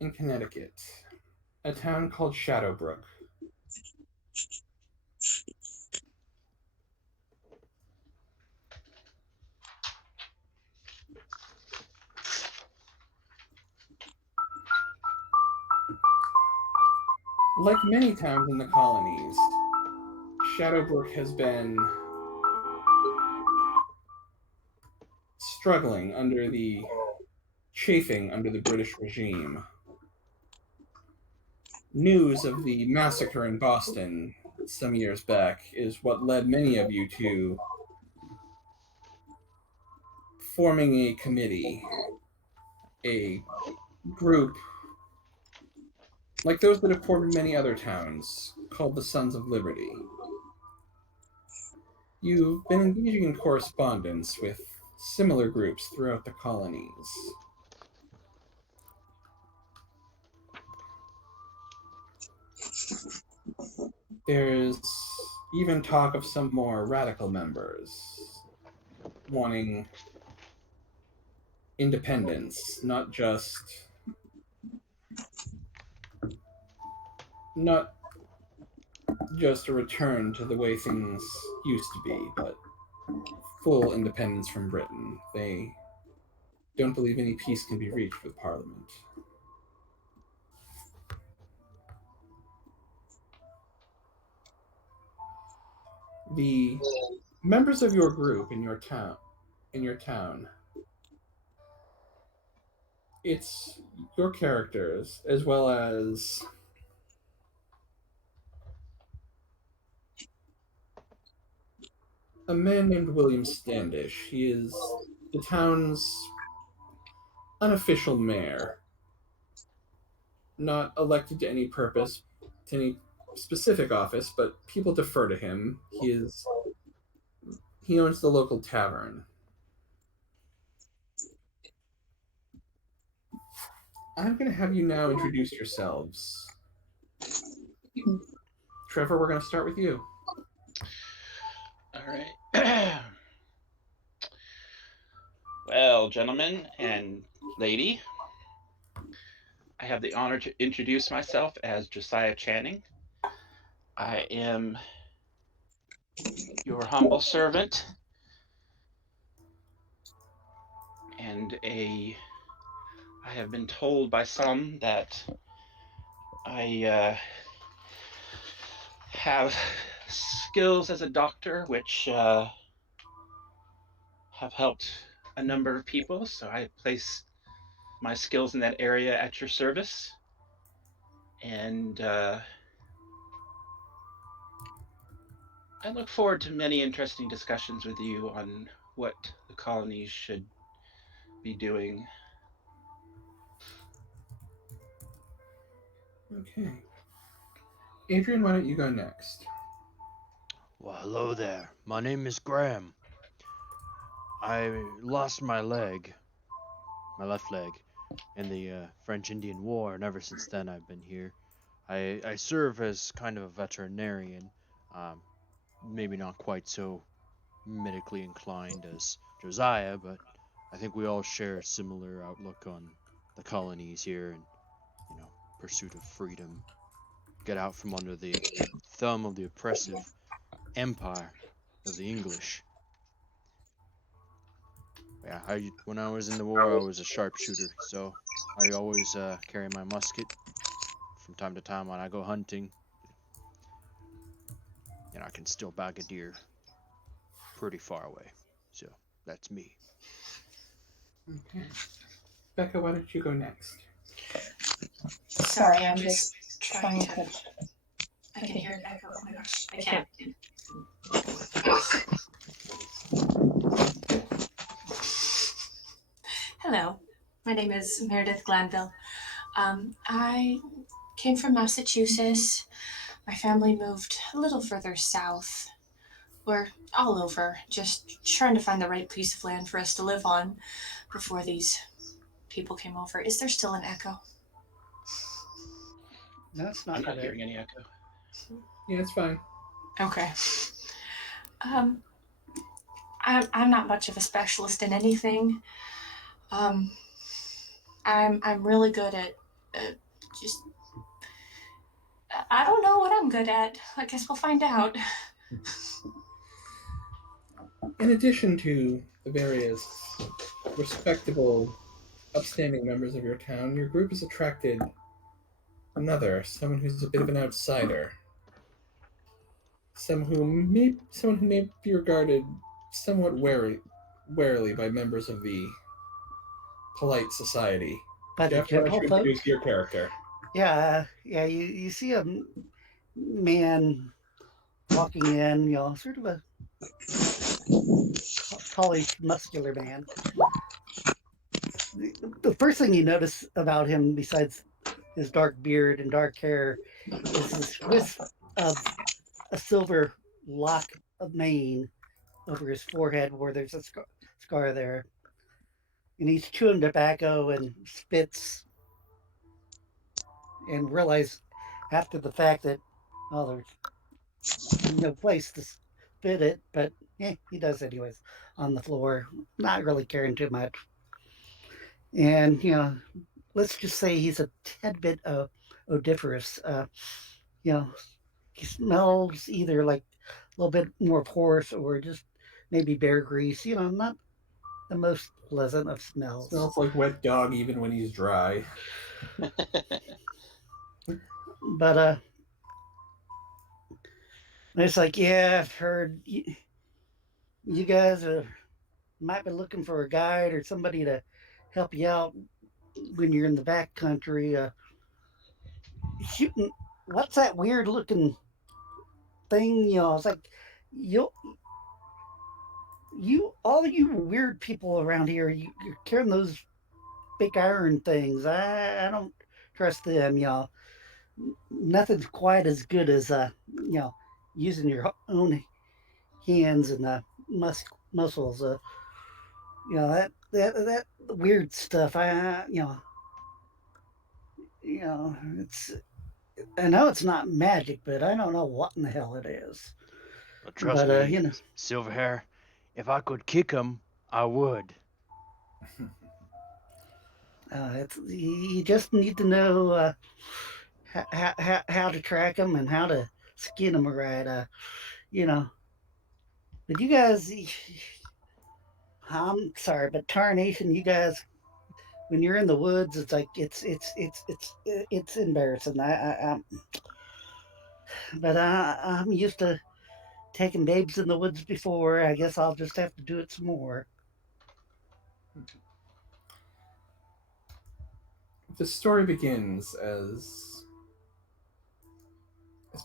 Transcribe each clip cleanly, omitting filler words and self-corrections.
in Connecticut, a town called Shadowbrook. Like many towns in the colonies, Shadowbrook has been struggling under the chafing under the British regime. News of the massacre in Boston some years back is what led many of you to forming a committee, a group like those that have formed in many other towns, called the Sons of Liberty. You've been engaging in correspondence with similar groups throughout the colonies. There's even talk of some more radical members wanting independence, not just a return to the way things used to be, but full independence from Britain. They don't believe any peace can be reached with Parliament. The members of your group in your town, it's your characters as well as a man named William Standish. He is the town's unofficial mayor, not elected to any purpose, to any specific office, but people defer to him. He owns the local tavern. I'm going to have you now introduce yourselves. Trevor, we're going to start with you. All right. Well, gentlemen and lady, I have the honor to introduce myself as Josiah Channing. I am your humble servant and I have been told by some that I have skills as a doctor which have helped a number of people, so I place my skills in that area at your service. And I look forward to many interesting discussions with you on what the colonies should be doing. Okay. Adrian, why don't you go next? Well, hello there. My name is Graham. I lost my leg, my left leg, in the French Indian War, and ever since then I've been here. I serve as kind of a veterinarian, um, maybe not quite so medically inclined as Josiah, but I think we all share a similar outlook on the colonies here and, pursuit of freedom. Get out from under the thumb of the oppressive empire of the English. Yeah, when I was in the war, I was a sharpshooter, so I always carry my musket from time to time when I go hunting. And I can still bag a deer pretty far away. So that's me. Okay. Becca, why don't you go next? Sorry, I'm just trying to. I can hear it echo. Oh my gosh, I can't. Hello, my name is Meredith Glanvill. I came from Massachusetts. My family moved a little further south. We're all over, just trying to find the right piece of land for us to live on before these people came over. Is there still an echo? No, it's I'm not not good. hearing any echo. Yeah, it's fine. Okay. Um, I'm not much of a specialist in anything. Um, I'm really good at Just, I don't know what I'm good at. I guess we'll find out. In addition to the various respectable, upstanding members of your town, your group has attracted someone who's a bit of an outsider. Someone who may be regarded somewhat warily by members of the polite society. By the Jeff, why don't gentle you folk? introduce your character? Yeah, you see a man walking in, sort of a tallish, muscular man. The first thing you notice about him, besides his dark beard and dark hair, is this wisp of a silver lock of mane over his forehead where there's a scar there. And he's chewing tobacco and spits and realize after the fact that, oh, there's no place to spit it, but he does anyways on the floor, not really caring too much. And, let's just say he's a tad bit odoriferous. You know, he smells either like a little bit more of horse or just maybe bear grease, not the most pleasant of smells. Smells like wet dog even when he's dry. But it's like, yeah, I've heard you guys might be looking for a guide or somebody to help you out when you're in the back country. Shooting, what's that weird looking thing? It's like you all you weird people around here, you're carrying those big iron things. I don't trust them. Nothing's quite as good as using your own hands and muscles. That weird stuff. It's. I know it's not magic, but I don't know what in the hell it is. But trust But, me, Silverhair, if I could kick him, I would. You just need to know how to track them and how to skin them right. But you guys, I'm sorry, but Tarnation, you guys, when you're in the woods, it's like it's embarrassing. But I'm used to taking babes in the woods before. I guess I'll just have to do it some more. The story begins as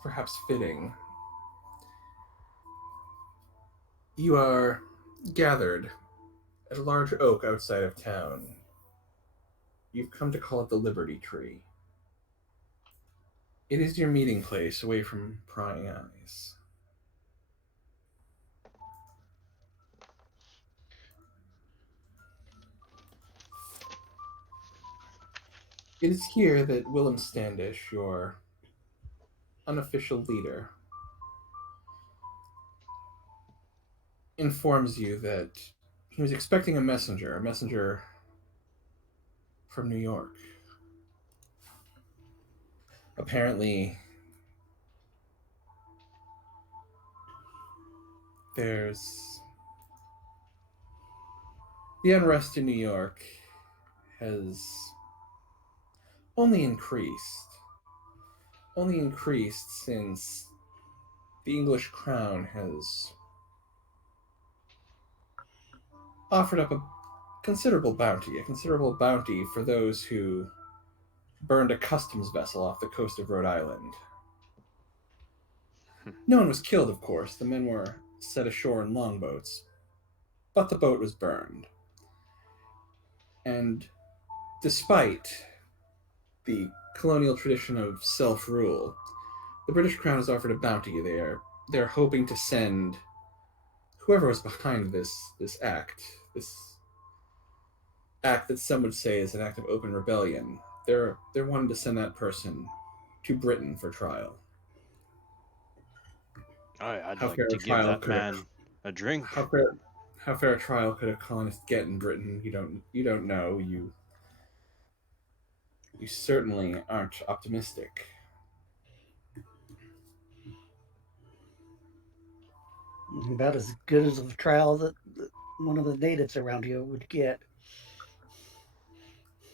perhaps fitting. You are gathered at a large oak outside of town. You've come to call it the Liberty Tree. It is your meeting place away from prying eyes. It is here that Willem Standish, your unofficial leader, informs you that he was expecting a messenger from New York. Apparently, there's the unrest in New York has only increased since the English crown has offered up a considerable bounty for those who burned a customs vessel off the coast of Rhode Island. No one was killed, of course. The men were set ashore in longboats, but the boat was burned. And despite the colonial tradition of self-rule, the British Crown has offered a bounty. They're hoping to send whoever was behind this act that some would say is an act of open rebellion. They're wanting to send that person to Britain for trial. I'd like to give that man a drink. How fair a trial could a colonist get in Britain? You don't know. You certainly aren't optimistic. About as good as a trial that one of the natives around here would get.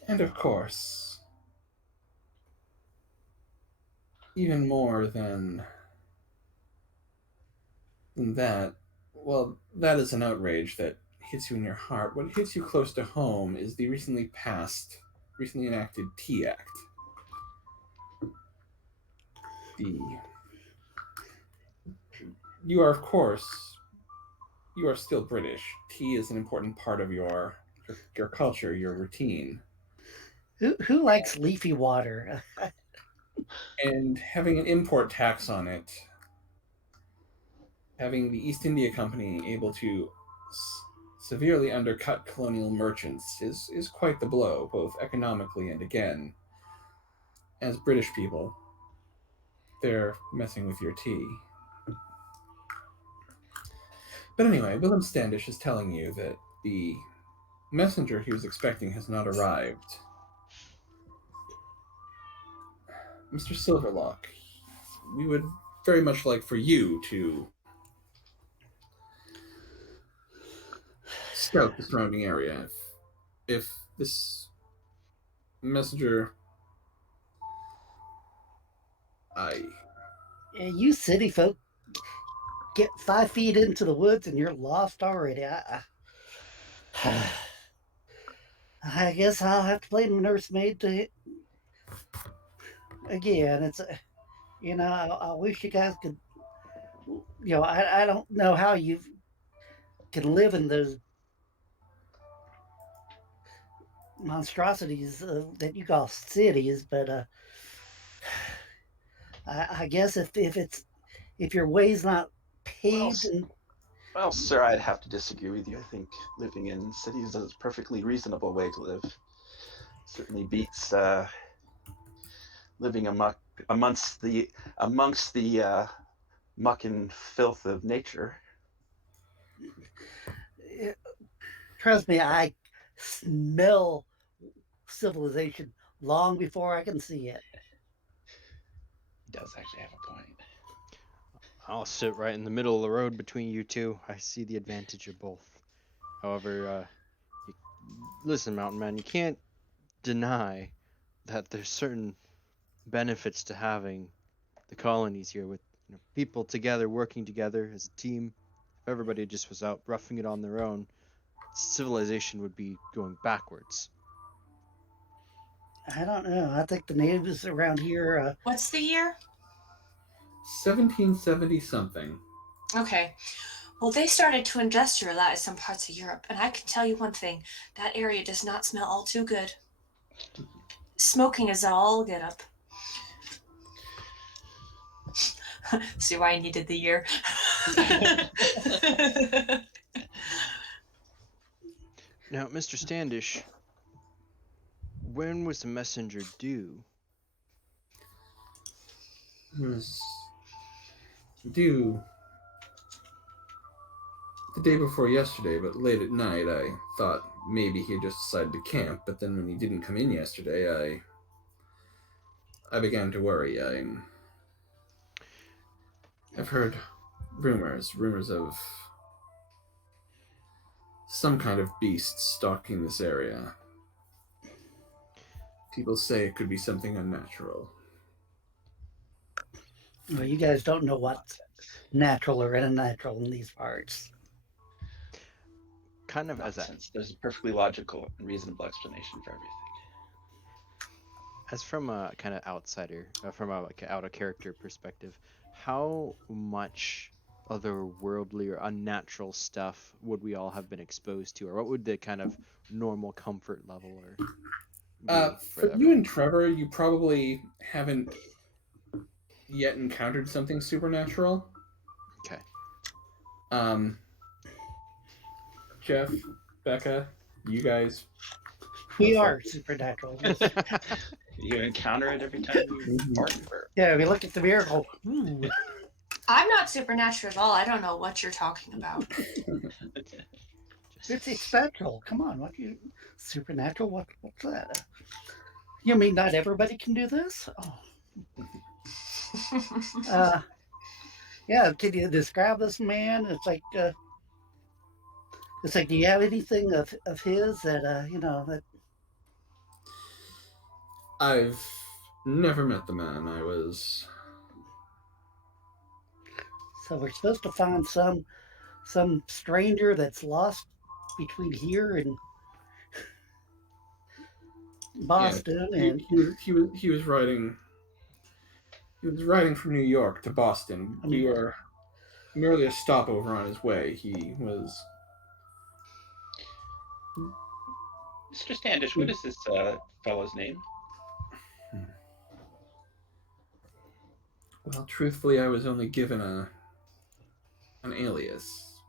And of course, even more than that, well, that is an outrage that hits you in your heart. What hits you close to home is the recently enacted Tea Act. The you are, of course, you are still British. Tea is an important part of your culture, your routine. Who likes leafy water? And having an import tax on it, having the East India Company able to severely undercut colonial merchants is quite the blow, both economically and, again, as British people, they're messing with your tea. But anyway, Willem Standish is telling you that the messenger he was expecting has not arrived. Mr. Silverlock, we would very much like for you to scout the surrounding area. If this messenger, You city folk get 5 feet into the woods and you're lost already. I guess I'll have to play nursemaid to again. I wish you guys could. I don't know how you can live in those monstrosities that you call cities, but I guess if your way's not paved and Well, sir, I'd have to disagree with you. I think living in cities is a perfectly reasonable way to live. Certainly beats living amongst the muck and filth of nature. trust me, I smell civilization long before I can see it. He does actually have a point. I'll sit right in the middle of the road between you two. I see the advantage of both. However, listen, Mountain Man, you can't deny that there's certain benefits to having the colonies here with people together, working together as a team. If everybody just was out roughing it on their own, civilization would be going backwards. I don't know. I think the natives around here. What's the year? 1770 something. Okay. Well, they started to industrialize some parts of Europe, and I can tell you one thing: that area does not smell all too good. Smoking is all get up. See why I needed the year. Now, Mr. Standish, when was the messenger due? It was due the day before yesterday, but late at night I thought maybe he had just decided to camp, but then when he didn't come in yesterday, I began to worry. I've heard rumors of some kind of beast stalking this area. People say it could be something unnatural. Well, you guys don't know what's natural or unnatural in these parts. Kind of as a, There's a perfectly logical and reasonable explanation for everything. as from a kind of outsider, from a out of character perspective, how much otherworldly or unnatural stuff would we all have been exposed to, or what would the kind of normal comfort level or for you and Trevor, you probably haven't yet encountered something supernatural. Okay. Jeff, Becca, you guys. We are supernatural. You encounter it every time you bark for. Yeah, we look at the miracle. Ooh. I'm not supernatural at all. I don't know what you're talking about. It's special. Come on, what you supernatural? What's that? You mean not everybody can do this? Oh. Uh, yeah. Can you describe this man? It's like, do you have anything of his that that? I've never met the man. I was. So we're supposed to find some stranger that's lost between here and Yeah, Boston, he, and he was he was he was riding. He was riding from New York to Boston. I We mean, were merely a stopover on his way. He was. Mr. Standish, what is this fellow's name? Well, truthfully, I was only given an alias.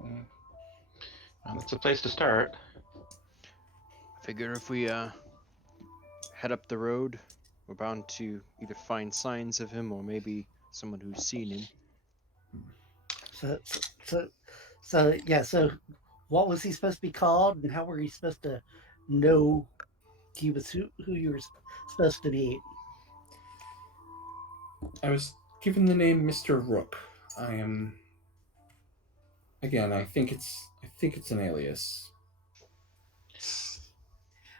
Well, that's a place to start. I figure if we head up the road, we're bound to either find signs of him or maybe someone who's seen him. so so yeah. So what was he supposed to be called, and how were you supposed to know he was who you were supposed to meet? I was given the name Mr. Rook. I am. Again, I think it's an alias.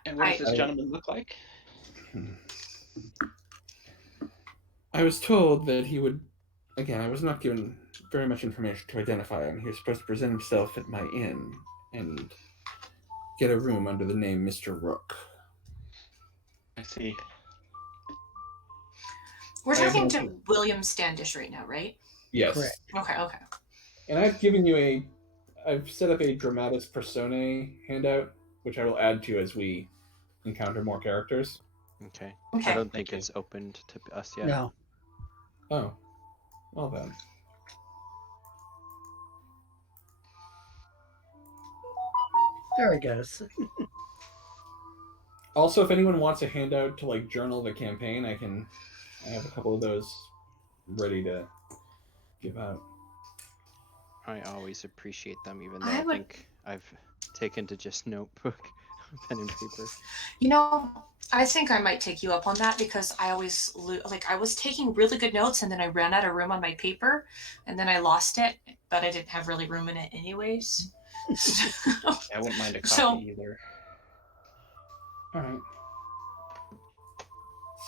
And what does this I- gentleman look like? I was told that he would. Again, I was not given very much information to identify him. He was supposed to present himself at my inn and get a room under the name Mr. Rook. I see. We're I talking don't- to William Standish right now, right? Yes. Correct. Okay. And I've set up a dramatis personae handout, which I will add to as we encounter more characters. Okay. Okay. I don't Thank think you. it's opened to us yet. No. Oh, well then. There it goes. Also, if anyone wants a handout to like journal the campaign, I have a couple of those ready to give out. I always appreciate them, even though I I would- think I've taken to just notebook, pen and paper. You know, I think I might take you up on that because I always I was taking really good notes and then I ran out of room on my paper and then I lost it, but I didn't have really room in it anyways. I wouldn't mind a copy So- either. All right.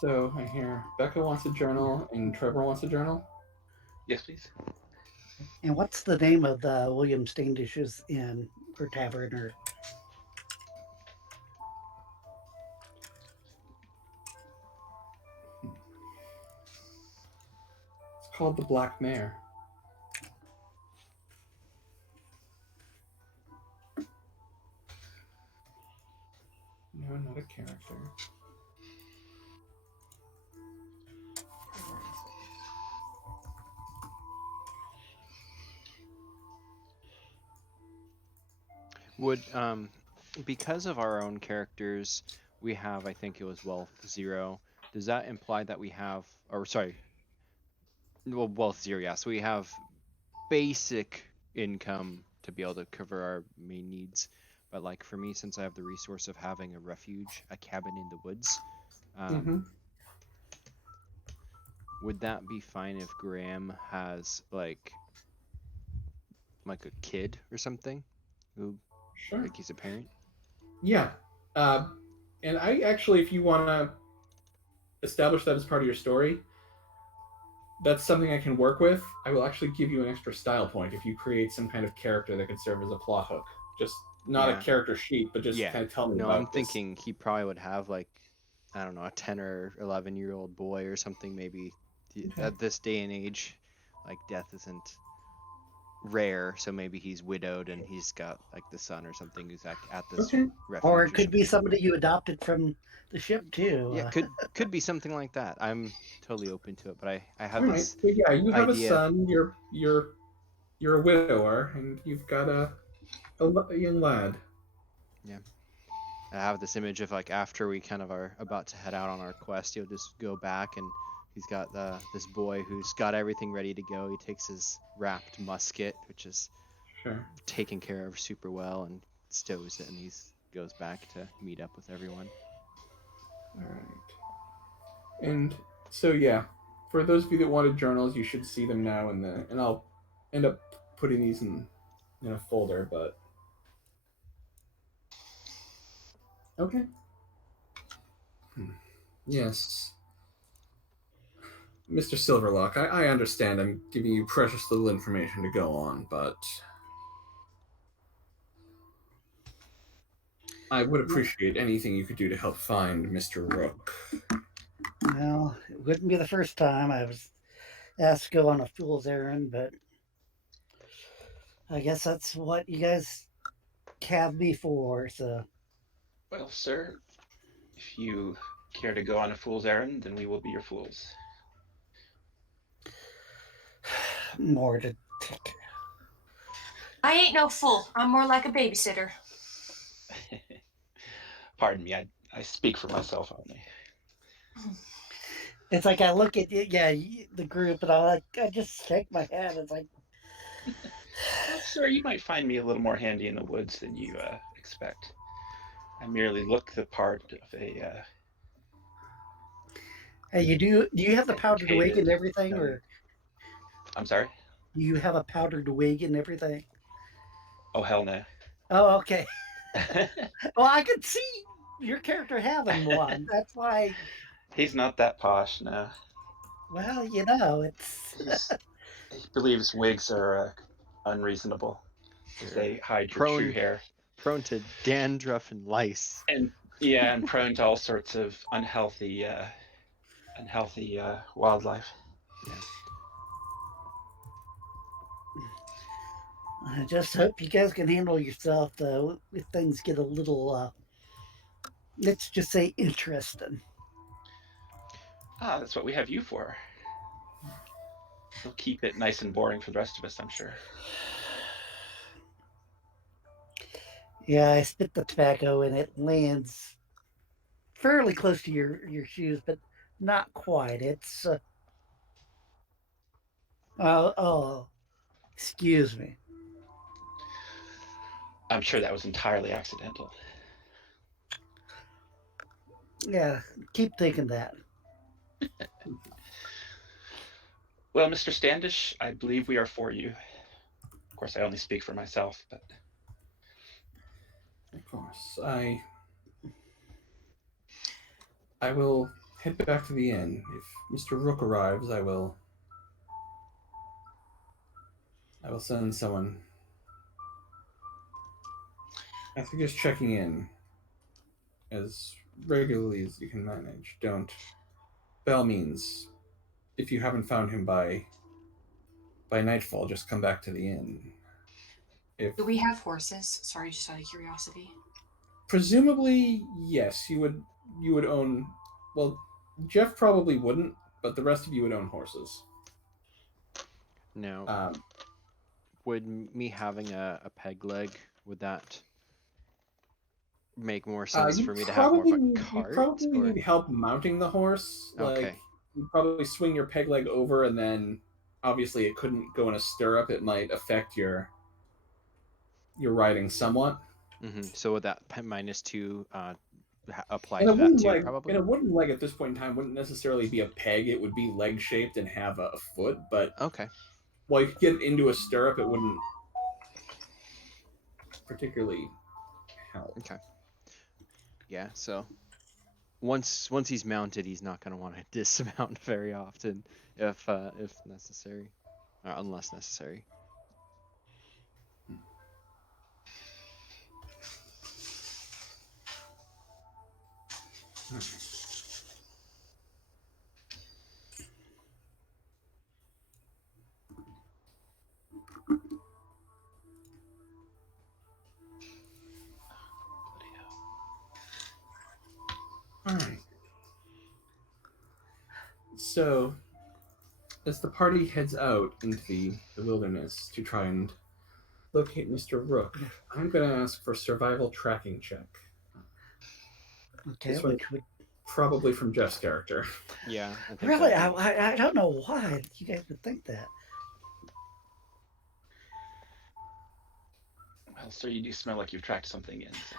So I hear Becca wants a journal and Trevor wants a journal. Yes, please. And what's the name of the William Standish's inn or tavern or? It's called the Black Mare. No, not a character. Would because of our own characters, we have, I think it was wealth 0. Does that imply that we have, or sorry, well, wealth 0, yeah. So we have basic income to be able to cover our main needs. But like for me, since I have the resource of having a refuge, a cabin in the woods, would that be fine if Graham has like a kid or something, who Sure. like he's a parent? Yeah. And I actually, if you want to establish that as part of your story, that's something I can work with. I will actually give you an extra style point if you create some kind of character that could serve as a plot hook. Just not Yeah. a character sheet, but just Yeah. kind of tell me No, about I'm this. thinking he probably would have like, I don't know, a 10 or 11-year-old boy or something maybe. Okay. At this day and age, like death isn't rare, so maybe he's widowed and he's got like the son or something who's at this Okay. refuge. Or it could be something. somebody you adopted from the ship too. Yeah, could be something like that. I'm totally open to it, but I have All right. this So yeah, you have idea. a son. You're a widower, and you've got a young lad. I have this image of like after we kind of are about to head out on our quest, he'll just go back and he's got this boy who's got everything ready to go. He takes his wrapped musket, which is Sure. taken care of super well, and stows it, and he goes back to meet up with everyone. All right. And so yeah, for those of you that wanted journals, you should see them now and I'll end up putting these in a folder, but okay. Yes. Mr. Silverlock, I understand I'm giving you precious little information to go on, but I would appreciate anything you could do to help find Mr. Rook. Well, it wouldn't be the first time I was asked to go on a fool's errand, but I guess that's what you guys have me for. So, Well, sir, if you care to go on a fool's errand, then we will be your fools. more to take care. I ain't no fool. I'm more like a babysitter. Pardon me, I speak for myself only. It's like I look at the group, and I just shake my head. It's like, Well, sir, you might find me a little more handy in the woods than you expect. I merely look the part of a hey, do you have the powdered wig and educated everything, young. or I'm sorry? do you have a powdered wig and everything? Oh, hell no. Oh, okay. Well, I could see your character having one. That's why. He's not that posh, no. Well, it's He believes wigs are unreasonable because they hide your true hair. Prone to dandruff and lice. And yeah, and prone to all sorts of unhealthy wildlife. Yeah. I just hope you guys can handle yourself, though, if things get a little, let's just say, interesting. Ah, that's what we have you for. You'll keep it nice and boring for the rest of us, I'm sure. Yeah, I spit the tobacco and it lands fairly close to your shoes, but not quite. It's oh, excuse me. I'm sure that was entirely accidental. Yeah, keep thinking that. Well, Mr. Standish, I believe we are for you. Of course, I only speak for myself, but Of course, I will head back to the inn. If Mr. Rook arrives, I will send someone. I suggest checking in as regularly as you can manage. Don't, by all means, if you haven't found him by nightfall, just come back to the inn. If Do we have horses? Sorry, just out of curiosity. presumably, yes, you would own. Well, Jeff probably wouldn't, but the rest of you would own horses. Now, would me having a peg leg, would that make more sense for me to have more of a cart? You probably need help mounting the horse. Okay. Like, you probably swing your peg leg over, and then obviously it couldn't go in a stirrup. It might affect your riding somewhat. Mm-hmm. So would that -2 apply And to a that wooden too? leg, Probably. and a wooden leg at this point in time wouldn't necessarily be a peg. It would be leg shaped and have a foot. But Okay. while you could get into a stirrup, it wouldn't particularly help. Okay. Yeah. So once he's mounted, he's not going to want to dismount very often, if necessary, or unless necessary. All right. So, as the party heads out into the wilderness to try and locate Mr. Rook, I'm going to ask for a survival tracking check. Okay, This one which would probably from Jeff's character. Yeah. I think really, that'd be- I don't know why you guys would think that. well, sir, you do smell like you've tracked something in. So.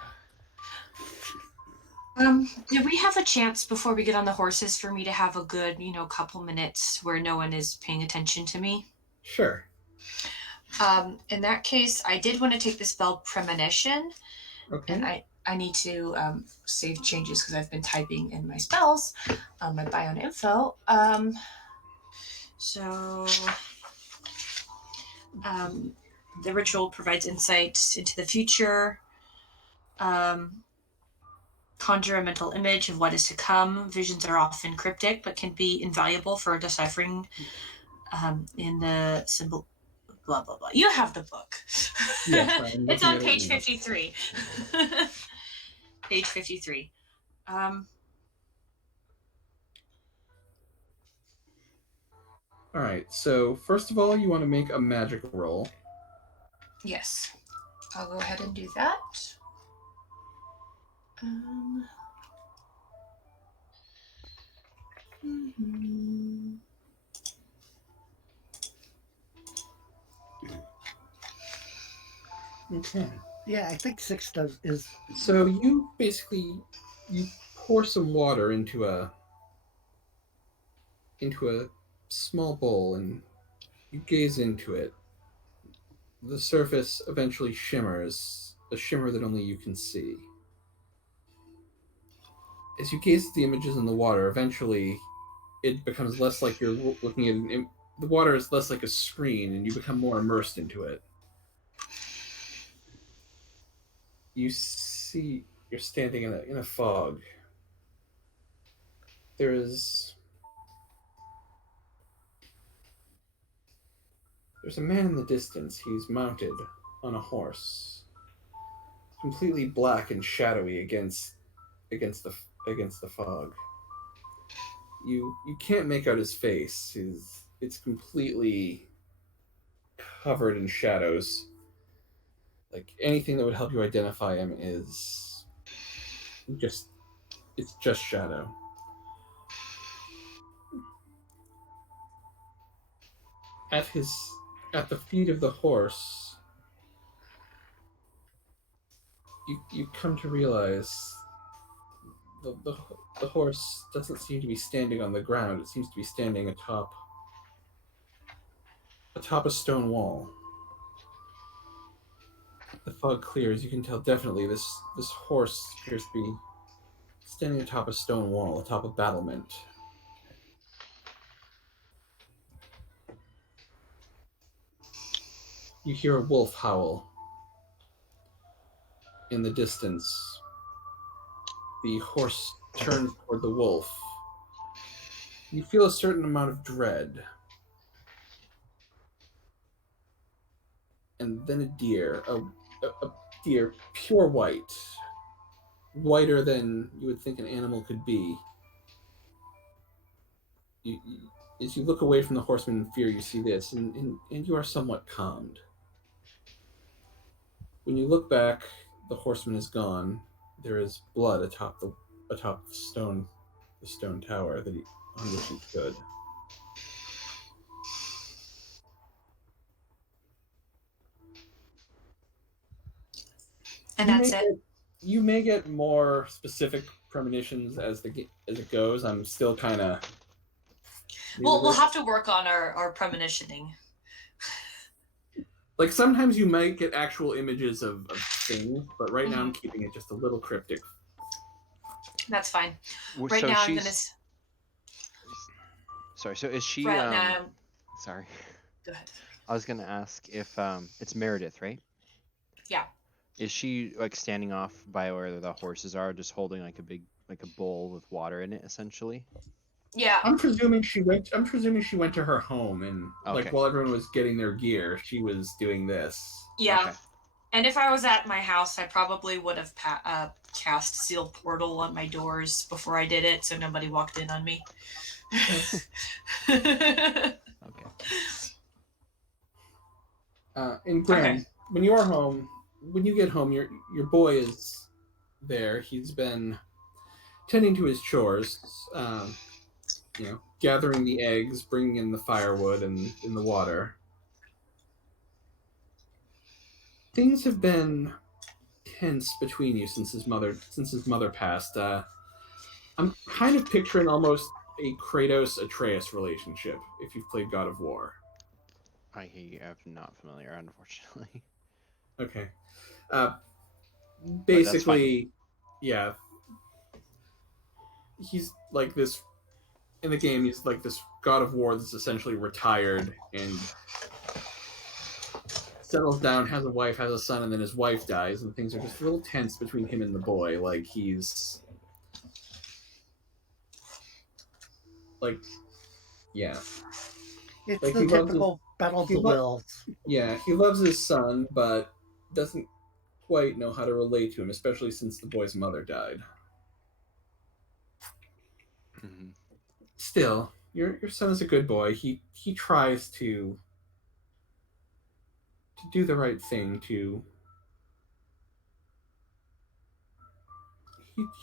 Do we have a chance before we get on the horses for me to have a good, couple minutes where no one is paying attention to me? Sure. In that case, I did want to take the spell Premonition, Okay. and I need to save changes because I've been typing in my spells, my Bion info. So the ritual provides insight into the future. Conjure a mental image of what is to come. Visions are often cryptic, but can be invaluable for deciphering in the symbol. Blah blah blah. You have the book. Yes, I'm It's looking on at it page now. 53. Page 53. All right. So first of all, you want to make a magic roll. Yes, I'll go ahead and do that. Mhm. Okay. Yeah, I think 6 is. So you basically pour some water into a small bowl and you gaze into it. The surface eventually shimmers, a shimmer that only you can see. As you gaze at the images in the water, eventually it becomes less like you're looking at the water is less like a screen and you become more immersed into it. You see you're standing in a fog. There's a man in the distance. He's mounted on a horse, completely black and shadowy against the fog. You can't make out his face. It's completely covered in shadows. Like anything that would help you identify him is just it's just shadow. At the feet of the horse, you come to realize the horse doesn't seem to be standing on the ground. It seems to be standing atop a stone wall. The fog clears. You can tell definitely this horse appears to be standing atop a stone wall, atop a battlement. You hear a wolf howl. In the distance, the horse turns toward the wolf. You feel a certain amount of dread. And then a deer, a deer, pure white, whiter than you would think an animal could be. As you look away from the horseman in fear, you see this, and you are somewhat calmed. When you look back, the horseman is gone. There is blood atop the stone tower on which he stood. And that's it. You may get more specific premonitions as it goes. I'm still kind of. We'll have to work on our premonitioning. Like sometimes you might get actual images of things, but right now I'm keeping it just a little cryptic. That's fine. Well, Right so now I'm she's- gonna. Sorry, so is she? Right now. Sorry, Go ahead. I was gonna ask if it's Meredith, right? Yeah. Is she like standing off by where the horses are, just holding like a bowl with water in it, essentially? Yeah. I'm presuming she went to her home and Okay. while everyone was getting their gear, she was doing this. Yeah. Okay. And if I was at my house, I probably would have cast Seal Portal on my doors before I did it, so nobody walked in on me. Okay. And Graham, Okay. when you get home, your boy is there. He's been tending to his chores, gathering the eggs, bringing in the firewood and in the water. Things have been tense between you since his mother passed. I'm kind of picturing almost a Kratos Atreus relationship if you've played God of War. I am not familiar, unfortunately. Okay. But that's fine. Basically, yeah, he's like this in the game. He's like this God of War that's essentially retired and settles down, has a wife, has a son, and then his wife dies, and things are just a little tense between him and the boy. Like he's like, yeah, It's like the he loves his, typical battle of he the lo- wills. yeah, he loves his son, but doesn't quite know how to relate to him, especially since the boy's mother died. Hmm. Still, your son is a good boy. He tries to do the right thing. He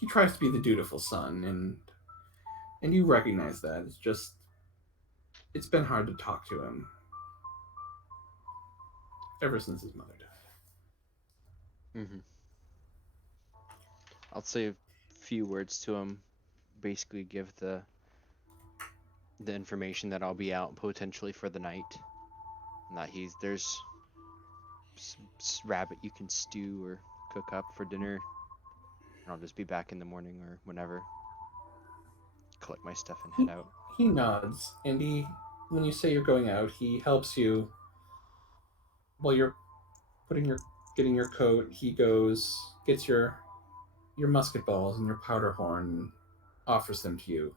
tries to be the dutiful son, and you recognize that. It's just it's been hard to talk to him ever since his mother died. Hmm. I'll say a few words to him. Basically, give the information that I'll be out potentially for the night, and that there's rabbit you can stew or cook up for dinner, and I'll just be back in the morning or whenever. Collect my stuff and head out. He nods, and when you say you're going out, he helps you while you're getting your coat. He gets your musket balls and your powder horn, and offers them to you.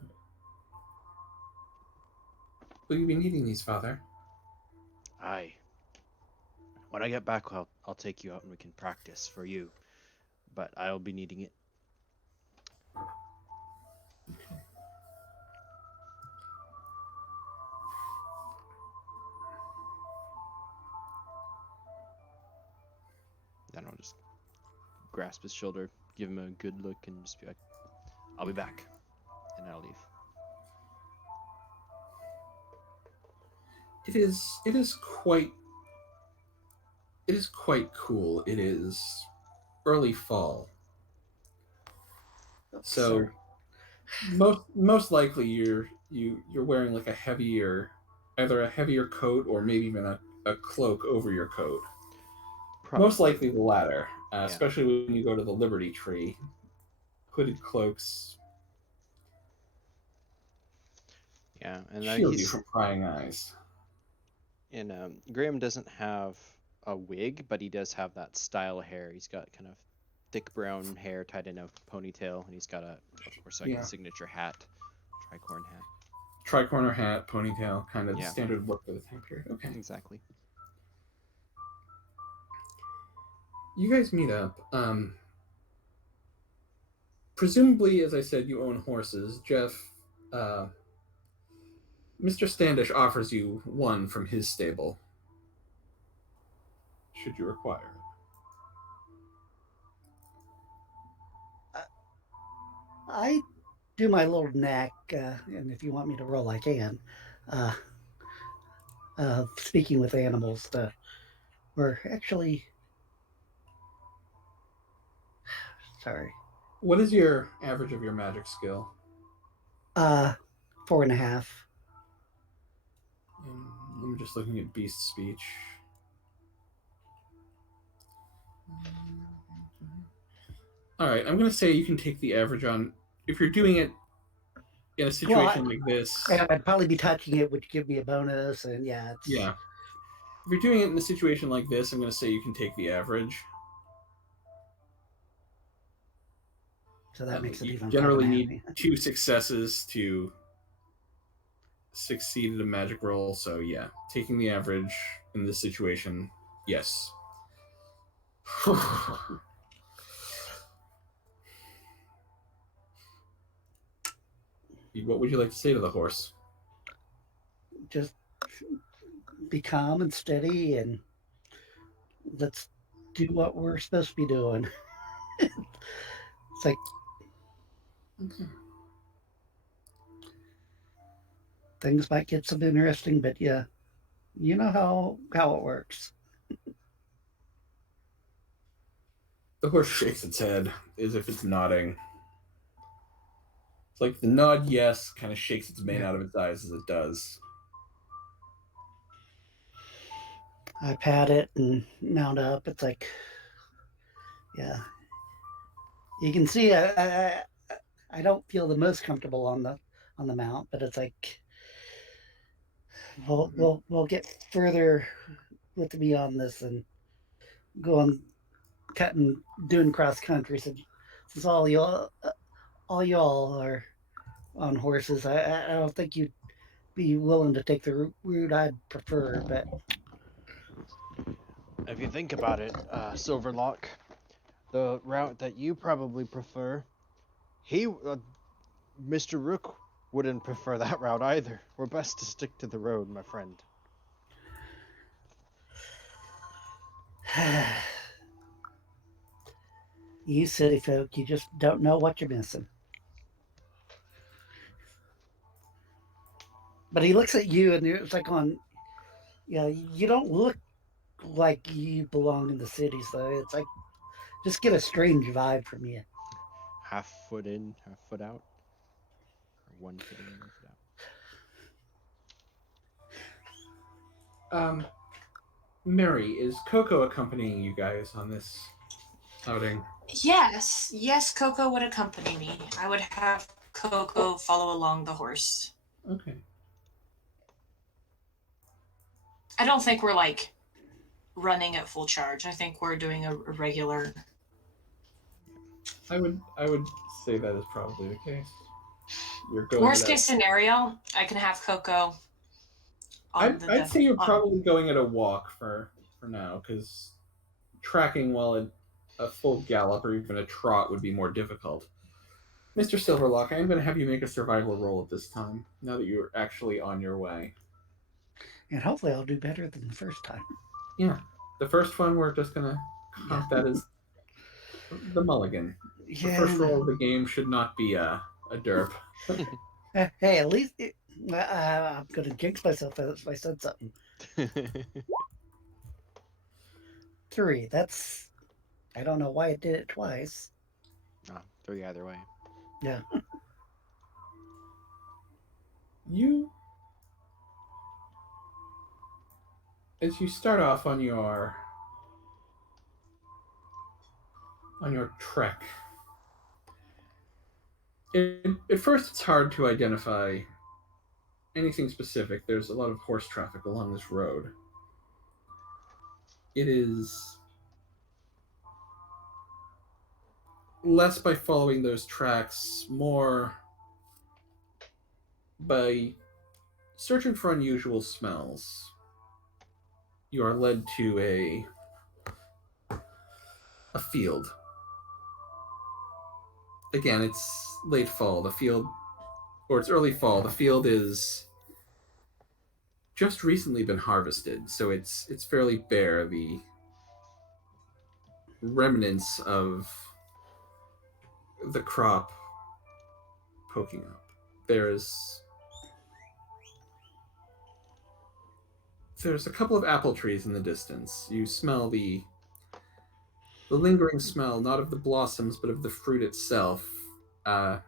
Will you be needing these, Father? Aye. When I get back, I'll take you out and we can practice for you. But I'll be needing it. Then I'll just grasp his shoulder, give him a good look, and just be like, I'll be back. And I'll leave. It is quite cool. It is early fall. So Sir. most likely you're wearing like either a heavier coat or maybe even a cloak over your coat. Probably. Most likely the latter, Yeah. especially when you go to the Liberty Tree. Hooded cloaks Yeah, and shield you from prying eyes. And Graham doesn't have a wig, but he does have that style hair. He's got kind of thick brown hair tied in a ponytail, and he's got of course, like a signature hat, tricorn hat. Tricorner hat, ponytail, kind of the Yeah. standard look for the time period. Okay. Exactly. You guys meet up. Presumably, as I said, you own horses. Jeff, Mr. Standish offers you one from his stable, should you require it. I do my little knack, and if you want me to roll, I can. Speaking with animals, we're actually. Sorry. What is your average of your magic skill? 4.5. I'm just looking at beast speech. All right, I'm going to say you can take the average on if you're doing it in a situation like this. I'd probably be touching it, which give me a bonus, and yeah. Yeah. If you're doing it in a situation like this, I'm going to say you can take the average. So that makes it even. Generally need 2 successes to succeed at a magic roll. So yeah, taking the average in this situation, yes. What would you like to say to the horse? Just be calm and steady, and let's do what we're supposed to be doing. It's like, okay. Things might get some interesting, but yeah, you know how it works. The horse shakes its head as if it's nodding. It's like the nod yes kind of shakes its mane out of its eyes as it does. I pat it and mount up. It's like, yeah. You can see I don't feel the most comfortable on the mount, but it's like we'll get further with me on this and go on cutting doing cross country since all y'all are on horses. I don't think you'd be willing to take the route I'd prefer, but If you think about it, Silverlock, the route that you probably prefer, Mr. Rook wouldn't prefer that route either. We're best to stick to the road, my friend. you city folk, you just don't know what you're missing. But he looks at you and it's like you don't look like you belong in the cities though. It's like just get a strange vibe from you. Half foot in, half foot out. Or 1 foot in, 1 foot out. Mary, is Coco accompanying you guys on this outing? Yes, Coco would accompany me. I would have Coco follow along the horse. Okay. I don't think we're like running at full charge. I think we're doing a regular. I would say that is probably the case. You're going. Worst case scenario, I can have Coco. I'd say you're probably going at a walk for now, because tracking while at a full gallop or even a trot would be more difficult. Mr. Silverlock, I am going to have you make a survival roll at this time, now that you're actually on your way. And hopefully I'll do better than the first time. Yeah. The first one, we're just going to count that as the mulligan. The first roll of the game should not be a derp. Hey, at least I'm going to jinx myself if I said something. 3. That's... I don't know why I did it twice. Oh, 3 either way. Yeah. As you start off on your trek, at first it's hard to identify anything specific. There's a lot of horse traffic along this road. It is less by following those tracks, more by searching for unusual smells. You are led to a field. Again, it's late fall. The field, or it's early fall. The field is just recently been harvested, so it's fairly bare. The remnants of the crop poking up. There's a couple of apple trees in the distance. You smell the lingering smell, not of the blossoms, but of the fruit itself, as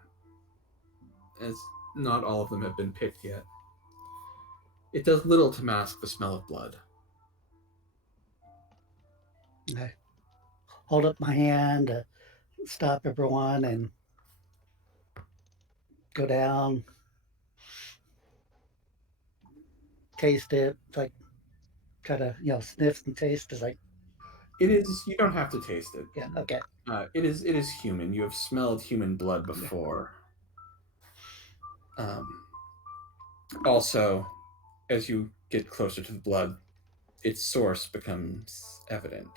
not all of them have been picked yet. It does little to mask the smell of blood. I hold up my hand to stop everyone and go down, taste it, like try to sniff and taste. Is like It is. You don't have to taste it. yeah, okay. It is human. You have smelled human blood before. Also, as you get closer to the blood, its source becomes evident.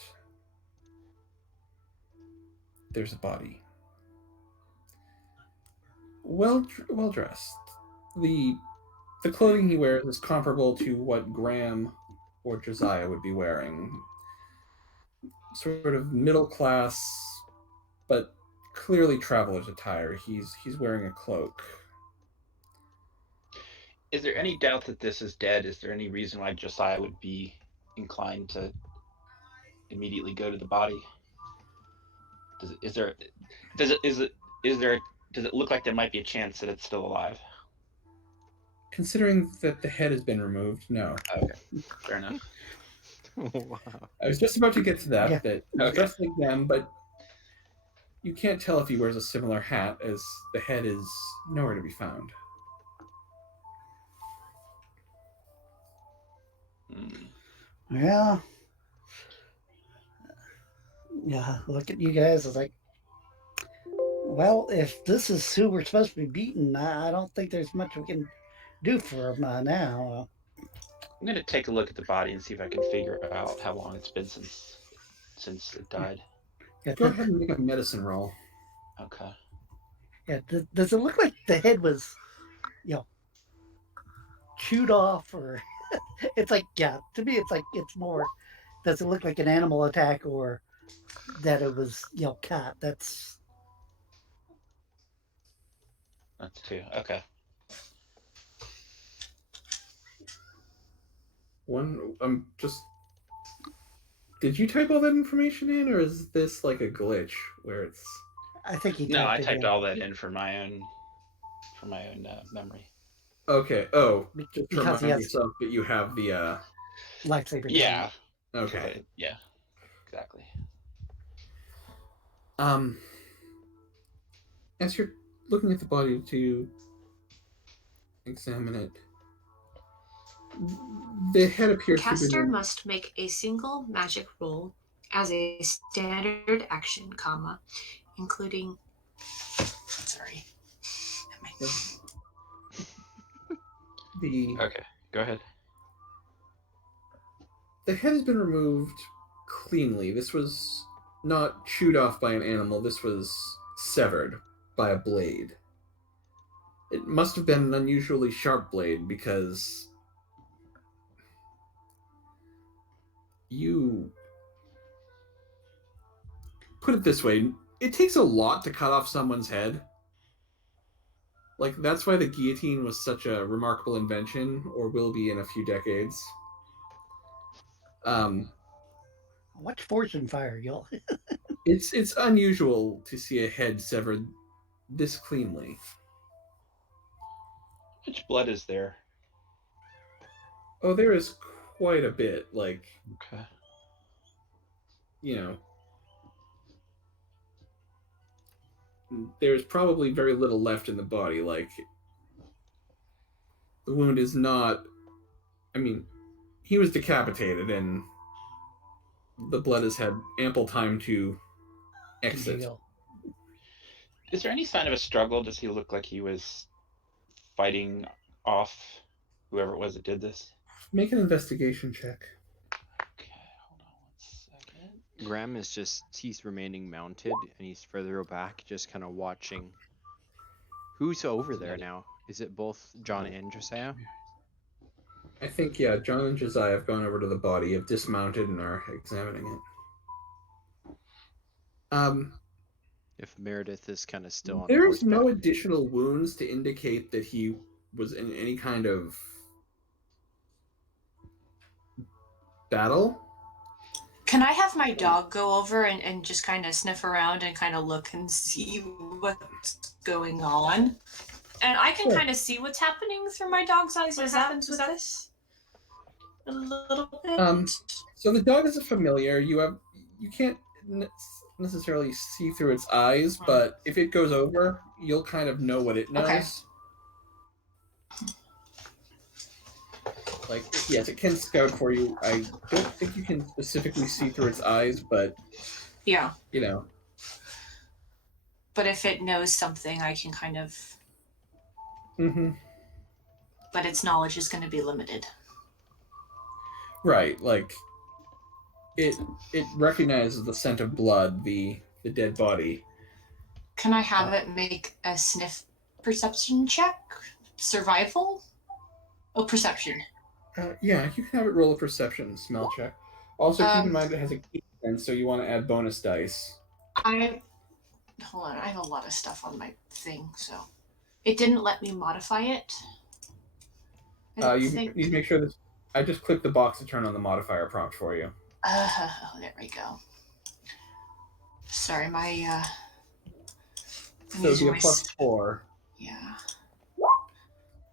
There's a body. Well dressed. The clothing he wears is comparable to what Graham or Josiah would be wearing. Sort of middle class, but clearly traveler's attire. He's wearing a cloak. Is there any doubt that this is dead? Is there any reason why Josiah would be inclined to immediately go to the body? Does it look like there might be a chance that it's still alive? Considering that the head has been removed, no. Okay, fair enough. Wow. I was just about to get to that. Yeah. That he's Okay. dressed like them, but you can't tell if he wears a similar hat, as the head is nowhere to be found. Yeah. Yeah, look at you guys. It's like, well, if this is who we're supposed to be beating, I don't think there's much we can do for him now. I'm gonna take a look at the body and see if I can figure out how long it's been since it died. Yeah, Go ahead and make a medicine roll. Okay. Yeah, does it look like the head was, chewed off, or it's like, yeah, to me, it's like it's more. Does it look like an animal attack, or that it was, cat? That's 2. Okay. Just. Did you type all that information in, or is this like a glitch where it's? I think he. No, I it typed in. all that in for my own memory. Okay. Oh, just to Because remind he has yourself that you have the. lightsaber. Yeah. Okay. Yeah. Exactly. As you're looking at the body to examine it, the head appears to Caster be. must make a single magic roll as a standard action, including. Sorry. Okay. Go ahead. The head has been removed cleanly. This was not chewed off by an animal. This was severed by a blade. It must have been an unusually sharp blade, because you put it this way, it takes a lot to cut off someone's head. Like, that's why the guillotine was such a remarkable invention, or will be in a few decades. Watch fortune fire, y'all. It's unusual to see a head severed this cleanly. How much blood is there? Oh, there is quite a bit. Like, Okay. There's probably very little left in the body. Like, the wound is not. I mean, he was decapitated, and the blood has had ample time to exit. Is there any sign of a struggle? Does he look like he was fighting off whoever it was that did this? Make an investigation check. Okay, hold on 1 second. Graham is he's remaining mounted, and he's further back, just kind of watching. Who's over there now? Is it both John and Josiah? I think, yeah, John and Josiah have gone over to the body, have dismounted, and are examining it. If Meredith is kind of still on There's no horseback. additional wounds to indicate that he was in any kind of battle. Can I have my dog go over and just kind of sniff around and kind of look and see what's going on? And I can kind of see what's happening through my dog's eyes. What happens with this? A little bit. So the dog is a familiar. You can't necessarily see through its eyes, but if it goes over, you'll kind of know what it knows. Okay. Like, yes, it can scout for you. I don't think you can specifically see through its eyes, but Yeah. But if it knows something, I can kind of. Mm-hmm. But its knowledge is going to be limited. Right, like it recognizes the scent of blood, the dead body. Can I have it make a sniff perception check? Survival? Oh, perception. Yeah, you can have it roll a perception smell check. Also, keep in mind it has a key sense, so you want to add bonus dice. Hold on, I have a lot of stuff on my thing, so it didn't let me modify it. You need to make sure that I just clicked the box to turn on the modifier prompt for you. Oh, there we go. Sorry, my So it'd be a plus 4. Yeah.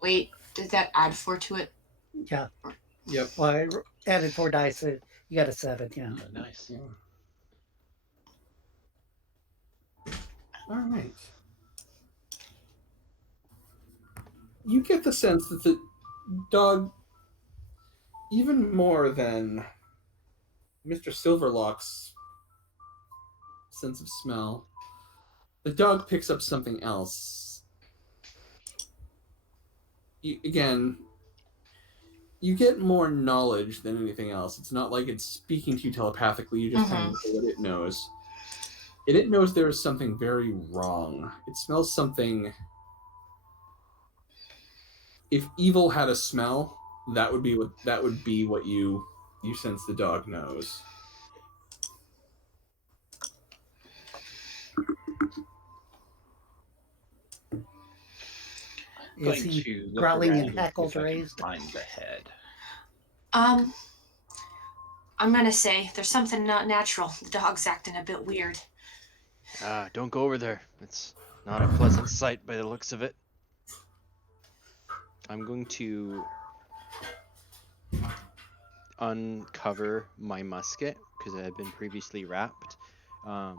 Wait, did that add 4 to it? Yeah. Yep. Well, I added 4 dice. So you got a 7. Yeah. Oh, nice. Yeah. All right. You get the sense that the dog, even more than Mr. Silverlock's sense of smell, the dog picks up something else. Again, you get more knowledge than anything else. It's not like it's speaking to you telepathically. You just kind of know what it knows. And it knows there is something very wrong. It smells something. If evil had a smell, that would be what you sense the dog knows. Is he to look growling around and see if hackles I can raised? Find the head. I'm gonna say there's something not natural. The dog's acting a bit weird. Don't go over there. It's not a pleasant sight by the looks of it. I'm going to uncover my musket because it had been previously wrapped. I'm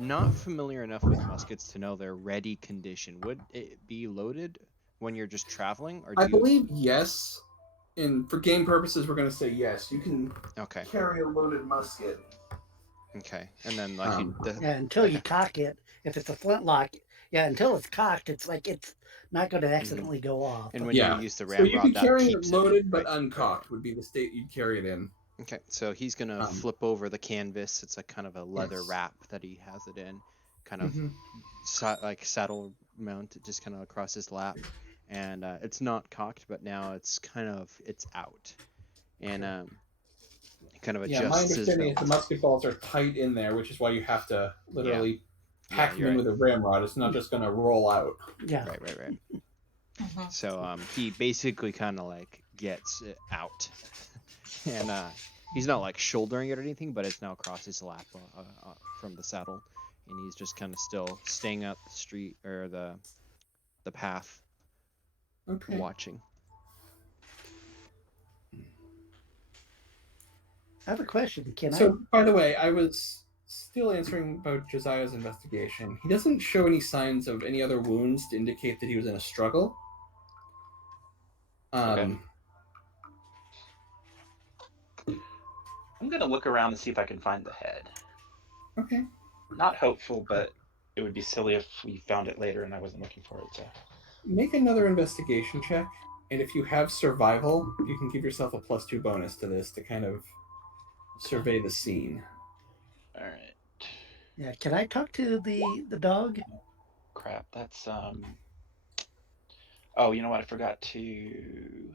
not familiar enough with muskets to know their ready condition. Would it be loaded when you're just traveling, or I believe yes. And for game purposes, we're going to say yes. You can carry a loaded musket. Okay, and then until you cock it, if it's a flintlock, until it's cocked, it's like it's not going to accidentally go off. And when you use the so you'd be carrying it loaded right? but uncocked would be the state you'd carry it in. Okay, so he's gonna flip over the canvas. It's a kind of a leather wrap that he has it in, kind of like saddle mount, just kind of across his lap, and it's not cocked, but now it's out, and kind of adjusts. My understanding is the musket balls are tight in there, which is why you have to literally pack them in with a ramrod. It's not just gonna roll out. Yeah. Right. So he basically kind of like gets it out, and he's not like shouldering it or anything, but it's now across his lap from the saddle, and he's just kind of still staying up the street or the path, watching. I have a question. By the way, I was still answering about Josiah's investigation. He doesn't show any signs of any other wounds to indicate that he was in a struggle. I'm going to look around and see if I can find the head. Okay. Not hopeful, but it would be silly if we found it later and I wasn't looking for it. So make another investigation check, and if you have survival, you can give yourself a +2 bonus to this to kind of survey the scene. All right. Yeah, can I talk to the dog? Crap, that's Oh, you know what? I forgot to.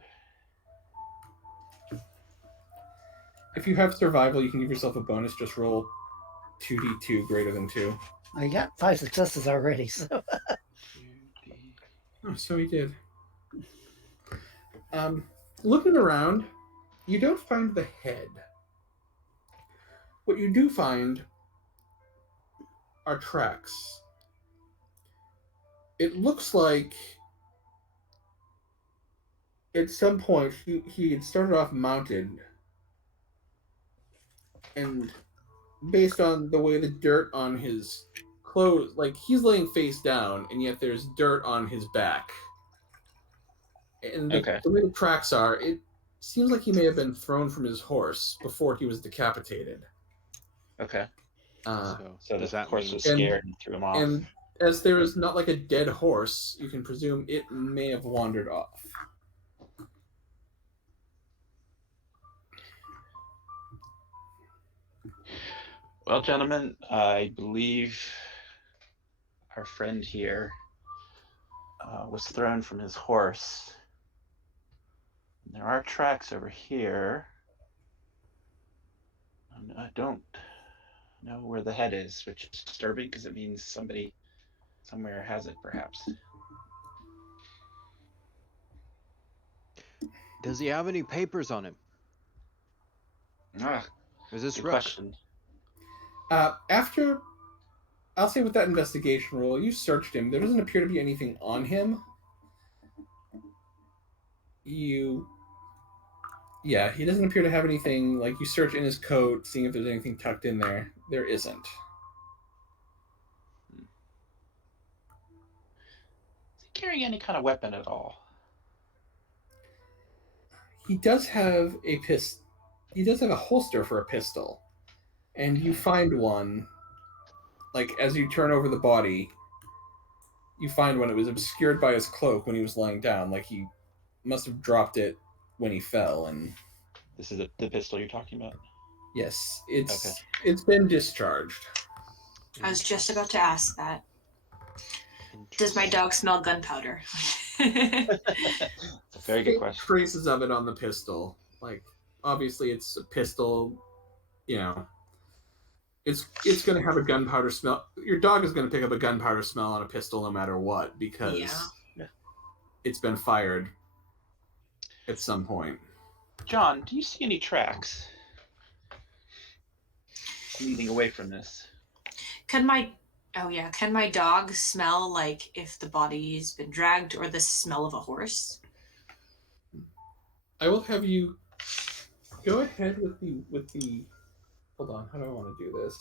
If you have survival, you can give yourself a bonus. Just roll 2d2 greater than 2. I got 5 successes already, so. Oh, so he did. Looking around, you don't find the head. What you do find are tracks. It looks like at some point he had started off mounted, and based on the way the dirt on his clothes, like he's laying face down, and yet there's dirt on his back. And the way the tracks are, it seems like he may have been thrown from his horse before he was decapitated. Okay. So does that horse was scared and threw him off? And as there is not like a dead horse, you can presume it may have wandered off. Well, gentlemen, I believe our friend here was thrown from his horse. There are tracks over here. I don't know where the head is, which is disturbing because it means somebody somewhere has it, perhaps. Does he have any papers on him? Is this Rook? question? After, I'll say with that investigation roll, you searched him. There doesn't appear to be anything on him. Yeah, he doesn't appear to have anything. Like, you search in his coat, seeing if there's anything tucked in there. There isn't. Is he carrying any kind of weapon at all? He does have a He does have a holster for a pistol, and you find one. Like, as you turn over the body, you find one. It was obscured by his cloak when he was lying down. Like, he must have dropped it when he fell. And This is the pistol you're talking about? yes, it's been discharged. I was just about to ask that. Does my dog smell gunpowder? It's a very good question. Traces of it on the pistol. Like, obviously, it's a pistol. You know, it's going to have a gunpowder smell. Your dog is going to pick up a gunpowder smell on a pistol no matter what, because it's been fired at some point. John, do you see any tracks leading away from this? Can my dog smell like if the body's been dragged, or the smell of a horse? I will have you go ahead with the hold on, how do I want to do this?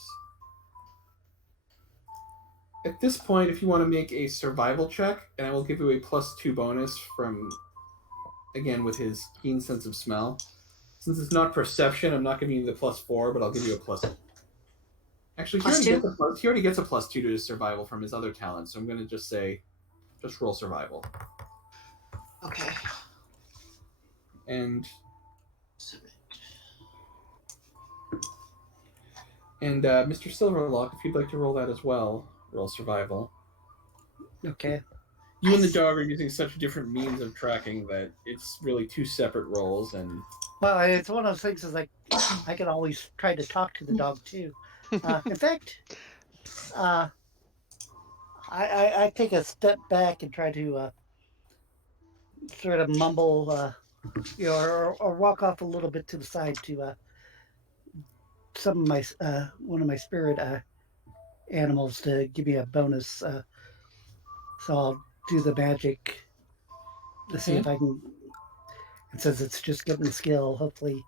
At this point, if you want to make a survival check, and I will give you a +2 bonus from, again, with his keen sense of smell. Since it's not perception, I'm not giving you the +4, but I'll give you a plus. Actually, he already gets a +2 to his survival from his other talent, so I'm going to just say, just roll survival. Okay. And Mr. Silverlock, if you'd like to roll that as well, roll survival. Okay. You and the dog are using such different means of tracking that it's really 2 separate rolls. And well, it's one of those things is like I can always try to talk to the dog too. In fact, I take a step back and try to sort of mumble, or walk off a little bit to the side to some of my one of my spirit animals to give me a bonus. So I'll do the magic to see if I can. And since it's just getting the skill, hopefully.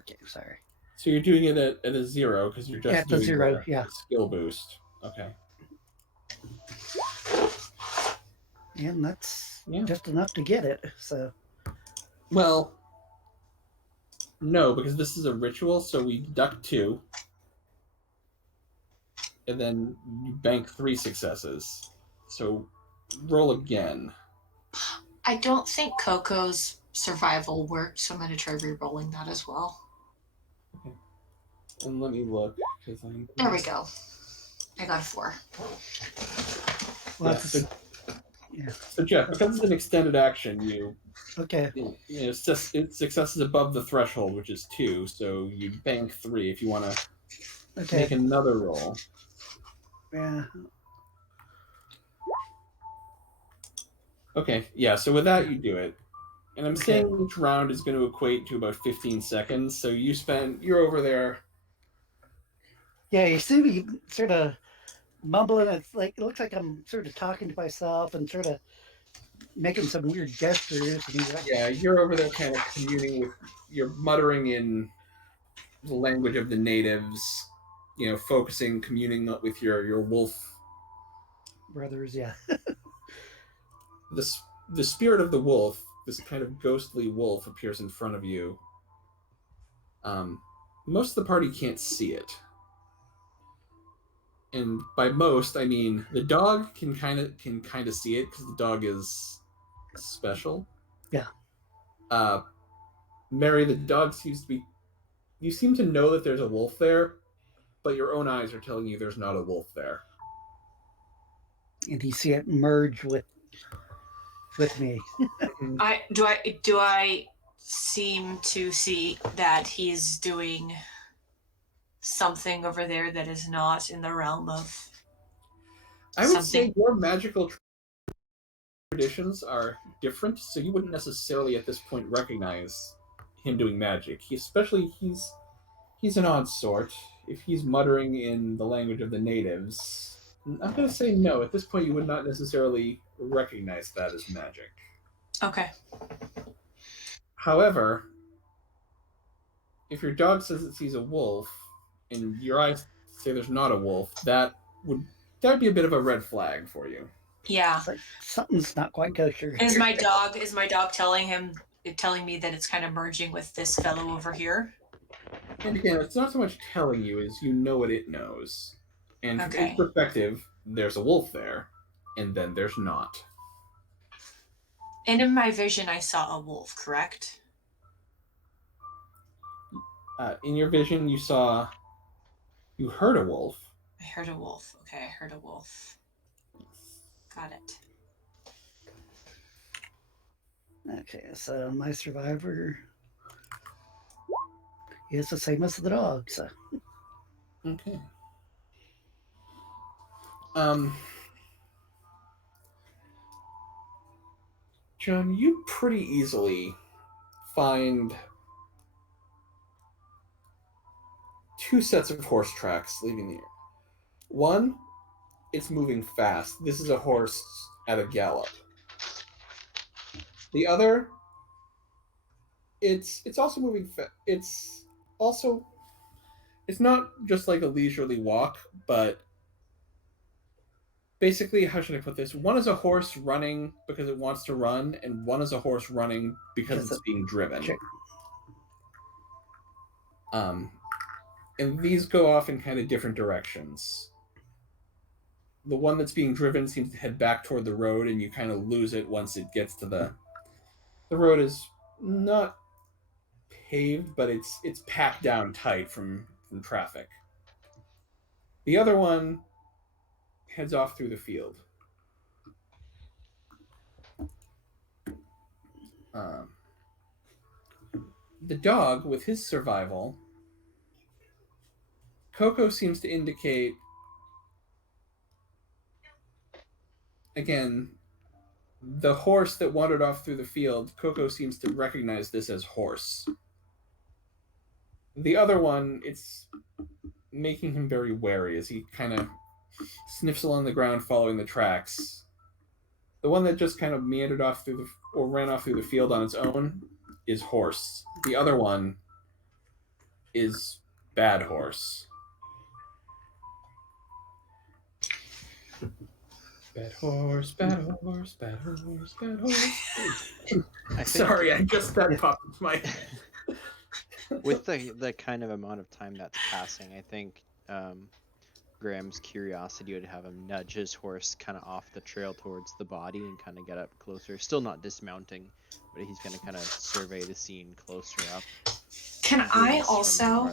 Okay, sorry. So you're doing it at a 0 because you're just at the doing 0, the skill boost. Okay. And that's just enough to get it. So. Well, no, because this is a ritual, so we deduct 2, and then you bank 3 successes. So roll again. I don't think Coco's survival worked, so I'm going to try re-rolling that as well. Okay. And let me look. There we go. I got a 4. Well, So Jeff, because it's an extended action, success is above the threshold, which is 2, so you bank 3 if you want to make another roll. Yeah. Okay, yeah, so with that, you do it. And I'm saying each round is going to equate to about 15 seconds, so you're over there. Yeah, you see me sort of mumbling. It's like, it looks like I'm sort of talking to myself and sort of making some weird gestures. Yeah, you're over there kind of communing you're muttering in the language of the natives, focusing, communing with your wolf brothers, yeah. The spirit of the wolf, this kind of ghostly wolf, appears in front of you. Most of the party can't see it. And by most, I mean the dog can kind of see it because the dog is special. Yeah. Mary, the dog seems to be. You seem to know that there's a wolf there, but your own eyes are telling you there's not a wolf there. And you see it merge with me. Do I seem to see that he's doing something over there that is not in the realm of I would say your magical traditions are different, so you wouldn't necessarily at this point recognize him doing magic. He's an odd sort. if he's muttering in the language of the natives, I'm going to say no. At this point, you would not necessarily recognize that as magic. Okay. However, if your dog says it sees a wolf and your eyes say there's not a wolf, that would be a bit of a red flag for you. Yeah. It's like something's not quite kosher. Is my dog telling me that it's kind of merging with this fellow over here? And again, it's not so much telling you as you know what it knows. And from its Okay. perspective, there's a wolf there, and then there's not. And in my vision, I saw a wolf, correct? In your vision, you heard a wolf. I heard a wolf. Okay, I heard a wolf. Got it. Okay, so my survivor is the same as the dog. So Okay. John, you pretty easily find two sets of horse tracks leaving the air. One, it's moving fast. This is a horse at a gallop. The other, it's also moving fast. It's not just like a leisurely walk, but basically, how should I put this? One is a horse running because it wants to run, and one is a horse running because it's being driven. Sure. And these go off in kind of different directions. The one that's being driven seems to head back toward the road, and you kind of lose it once it gets to the road is not paved, but it's packed down tight from traffic. The other one heads off through the field. The dog, with his survival, Coco seems to indicate, again, the horse that wandered off through the field, Coco seems to recognize this as horse. The other one, it's making him very wary as he kind of sniffs along the ground following the tracks. The one that just kind of meandered off or ran off through the field on its own is horse. The other one is bad horse. Bad horse, bad horse, bad horse, bad horse. Sorry, I just that popped into my head. With the kind of amount of time that's passing, I think Graham's curiosity would have him nudge his horse kind of off the trail towards the body and kind of get up closer. Still not dismounting, but he's going to kind of survey the scene closer up. Can I also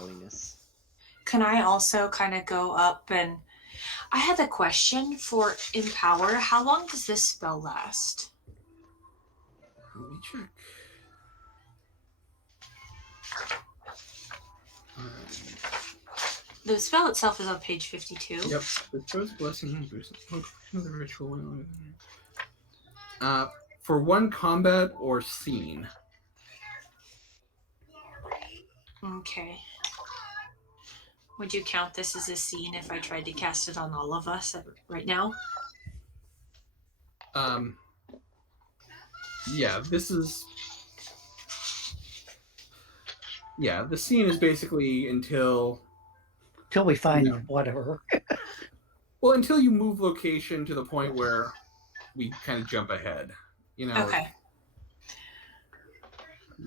kind of go up and... I have a question for Empower. How long does this spell last? Let me check. The spell itself is on page 52. Yep. Bestows blessing and boost the ritual. For one combat or scene. Okay. Would you count this as a scene if I tried to cast it on all of us right now? Yeah, this is... Yeah, the scene is basically until we find whatever. Well, until you move location to the point where we kind of jump ahead. You know. Okay.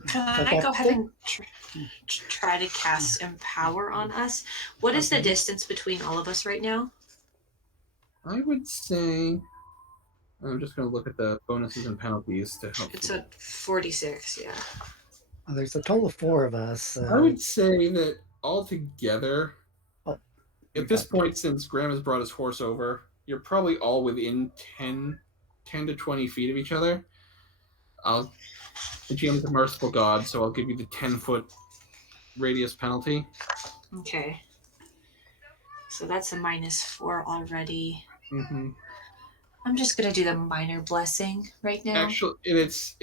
Can I go ahead and try to cast Empower on us? What is the distance between all of us right now? I would say... I'm just going to look at the bonuses and penalties to help. It's a 46, yeah. Well, there's a total of 4 of us. I would say that altogether, at this point, since Graham has brought his horse over, you're probably all within 10 to 20 feet of each other. The GM is a merciful god, so I'll give you the 10-foot radius penalty. Okay. So that's a -4 already. Mm-hmm. I'm just gonna do the minor blessing right now. Actually, it's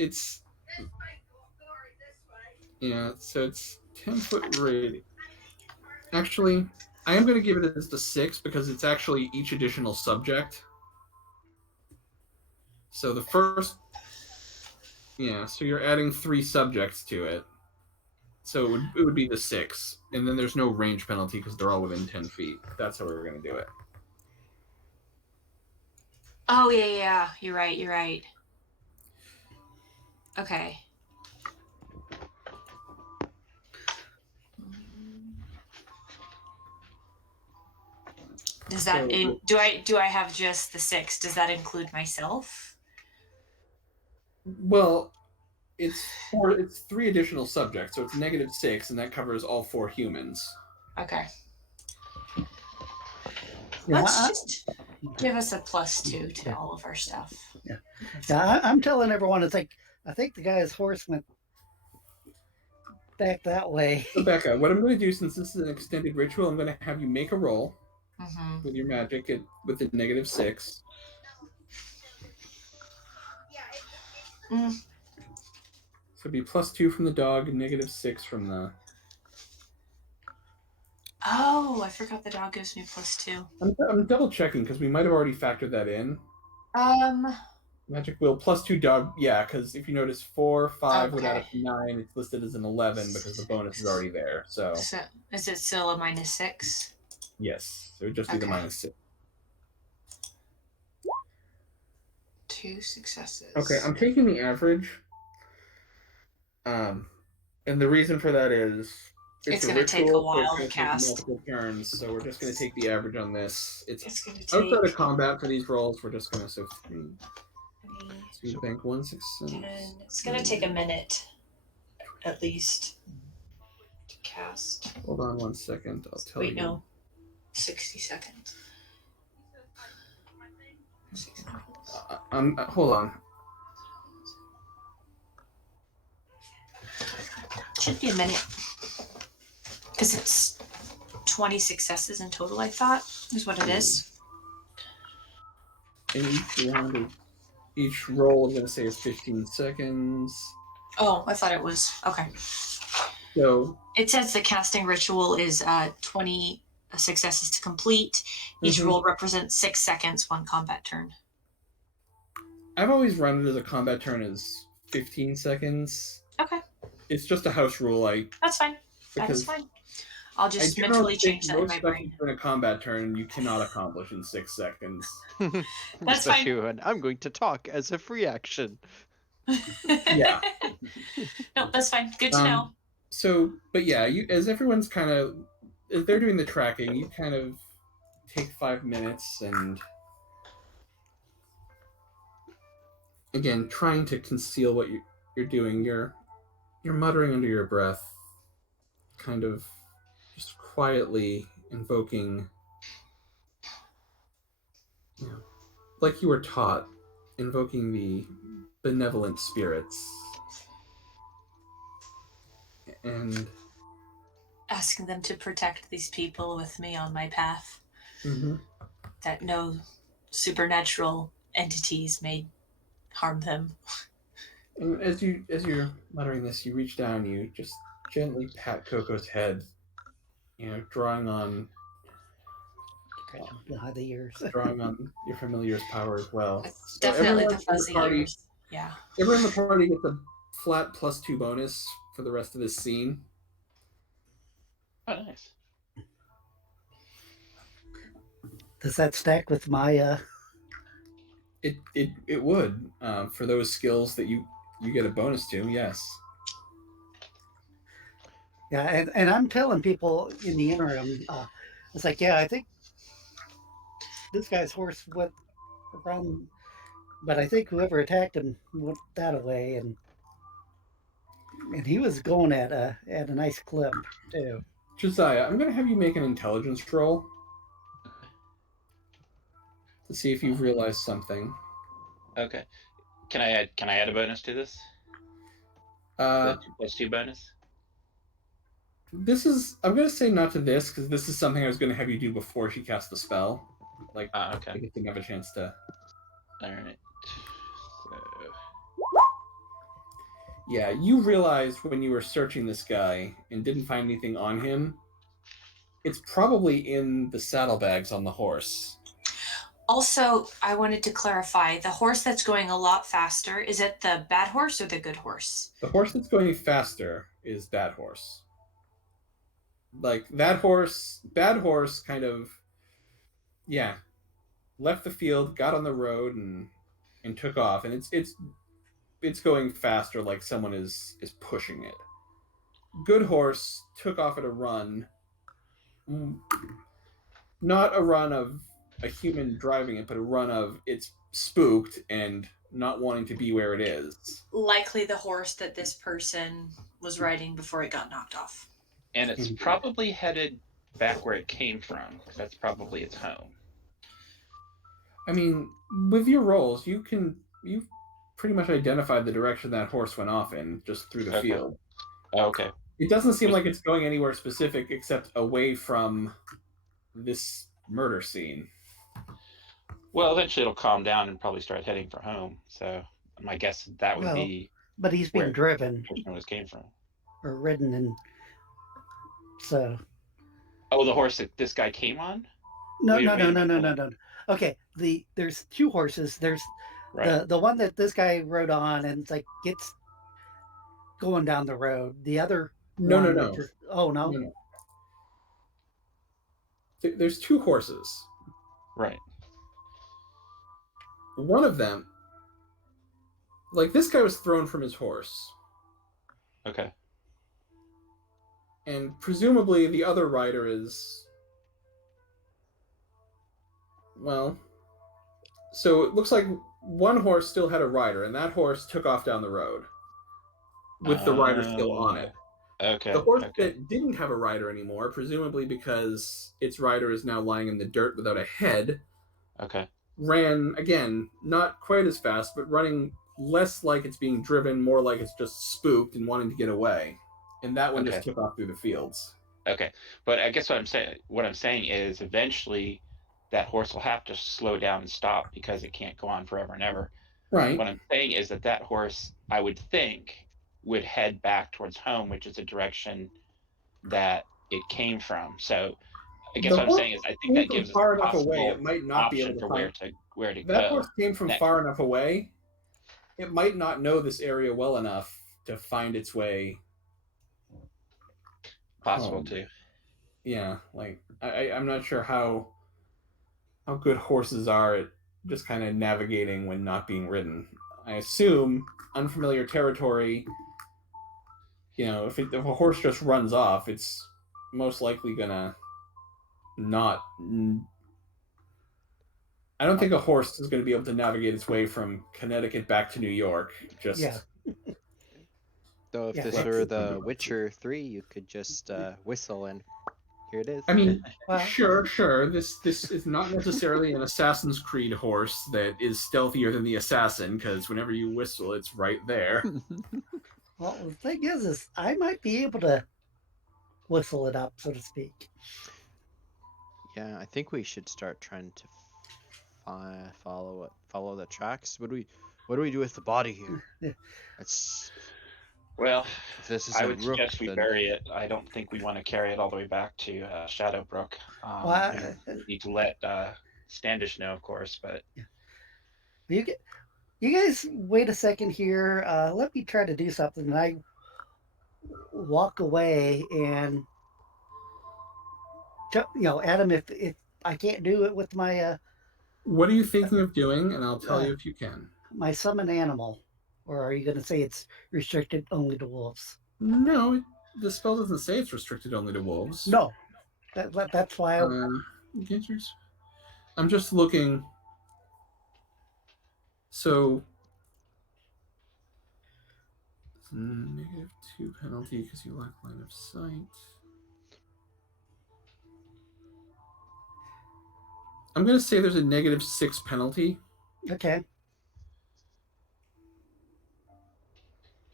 yeah. So it's 10-foot radius. Actually, I am going to give it as the 6 because it's actually each additional subject. So the first, yeah, so you're adding 3 subjects to it. So it would be the 6, and then there's no range penalty because they're all within 10 feet. That's how we were going to do it. Oh, yeah. You're right. Okay. Does that do I have just the 6? Does that include myself? Well, it's 3 additional subjects, so it's -6, and that covers all 4 humans. Okay. Yeah, Let's just give us a +2 to all of our stuff. Yeah, I'm telling everyone, I think the guy's horse went back that way. So Becca, what I'm going to do, since this is an extended ritual, I'm going to have you make a roll with your magic with the -6. So it'd be +2 from the dog and -6 from the... Oh, I forgot the dog gives me +2. I'm double checking because we might have already factored that in. Magic will +2 dog, yeah, because if you notice 4, 5 would add up to 9. It's listed as an 11 because the bonus is already there. So is it still a -6? Yes, so it would just be the -6. 2 successes. Okay, I'm taking the average. And the reason for that is it's going to take a while to cast. Multiple turns, so we're just going to take the average on this. It's going to take... outside of combat for these rolls. We're just going to 3. So you think 1 success. And it's going to take a minute, at least, to cast. Hold on 1 second. I'll tell you. Wait, no. 60 seconds. Hold on. Should be a minute. Because it's 20 successes in total, I thought, is what it is. And each roll is going to say is 15 seconds. Oh, I thought it was. Okay. So it says the casting ritual is 20 successes to complete. Each roll represents 6 seconds, 1 combat turn. I've always run it as a combat turn as 15 seconds. Okay. It's just a house rule. That's fine. That's fine. I'll just mentally change that in my brain. In a combat turn, you cannot accomplish in 6 seconds. That's fine. And I'm going to talk as a free action. Yeah. No, that's fine. Good to know. So, but yeah, as everyone's as they're doing the tracking, you kind of take 5 minutes and again, trying to conceal what you're doing. You're muttering under your breath, kind of just quietly invoking, like you were taught, invoking the benevolent spirits. And asking them to protect these people with me on my path. That no supernatural entities may harm them. And as you're muttering this, you reach down, you just gently pat Coco's head, drawing on behind the ears. Drawing on your familiar's power as well. It's definitely the fuzzy ears. Yeah. Everyone in the party gets a flat +2 bonus for the rest of this scene. Oh, nice. Does that stack with my It would for those skills that you get a bonus to, yes. Yeah, and I'm telling people in the interim, it's like, yeah, I think this guy's horse went around, but I think whoever attacked him went that away, and he was going at a nice clip too. Josiah, I'm going to have you make an intelligence roll to see if you've realized something. Okay. Can I add a bonus to this? The +2 bonus? This is, I'm going to say not to this, because this is something I was going to have you do before she cast the spell. Like, okay. I didn't have a chance to. Alright. So... Yeah, you realized when you were searching this guy and didn't find anything on him It's probably in the saddlebags on the horse. Also, I wanted to clarify the horse that's going a lot faster, is it the bad horse or the good horse? The horse that's going faster is that horse. Like that horse, bad horse kind of, yeah, left the field, got on the road, and took off, and it's going faster, like someone is pushing it. Good horse took off at a run, not a run of a human driving it, but a run of it's spooked and not wanting to be where it is. Likely the horse that this person was riding before it got knocked off. And it's Indeed. probably headed back where it came from, because that's probably its home. I mean, with your rolls, you've pretty much identified the direction that horse went off in just through the Okay. field. Oh, okay. It doesn't seem like it's going anywhere specific except away from this murder scene. Well, eventually it'll calm down and probably start heading for home. So my guess is that would Well, be But he's being where driven the person was came from. or ridden, and so Oh, the horse that this guy came on? no, Wait, no, wait no, a no, no, minute. no, no. Okay, there's two horses. There's Right. the one that this guy rode on, and it's like gets going down the road. The other No, one, no, which no. is oh no, No, no. There's two horses. Right. One of them, like this guy was thrown from his horse, Okay. and presumably the other rider is, well, so it looks like one horse still had a rider, and that horse took off down the road with the rider still on it. Okay. The horse Okay. that didn't have a rider anymore, presumably because its rider is now lying in the dirt without a head, Okay. ran again, not quite as fast, but running less like it's being driven, more like it's just spooked and wanting to get away. And that one just Okay. took off through the fields. Okay. But I guess what I'm saying is eventually that horse will have to slow down and stop because it can't go on forever and ever. Right. What I'm saying is that horse, I would think, would head back towards home, which is the direction that it came from. So I guess The what I'm horse saying is I think came that from gives us far a enough away, possible it might not be able option to for find. where to That go. horse came from next. far enough away. It might not know this area well enough to find its way. Possible home. too. Yeah, like I'm not sure how good horses are at just kind of navigating when not being ridden. I assume unfamiliar territory, if a horse just runs off, it's most likely gonna not. I don't think a horse is going to be able to navigate its way from Connecticut back to New York. Just yeah. Though if Yeah, this that's were the The thing. Witcher 3, you could just whistle and here it is. I mean, Well- sure. This is not necessarily an Assassin's Creed horse that is stealthier than the assassin, because whenever you whistle, it's right there. Well, the thing is I might be able to whistle it up, so to speak. Yeah, I think we should start trying to follow the tracks. What do we do with the body here? Yeah. It's Well, if this is I a would rook, suggest we then bury it. I don't think we want to carry it all the way back to Shadowbrook. Well, We need to let Standish know, of course, but you guys wait a second here. Let me try to do something. And I walk away, and Adam, if I can't do it with my What are you thinking of doing? And I'll tell you if you can. my summon animal, or are you going to say it's restricted only to wolves? No, the spell doesn't say it's restricted only to wolves. No, that's why. I'm just looking. So, -2 penalty because you lack line of sight. I'm going to say there's a -6 penalty. Okay.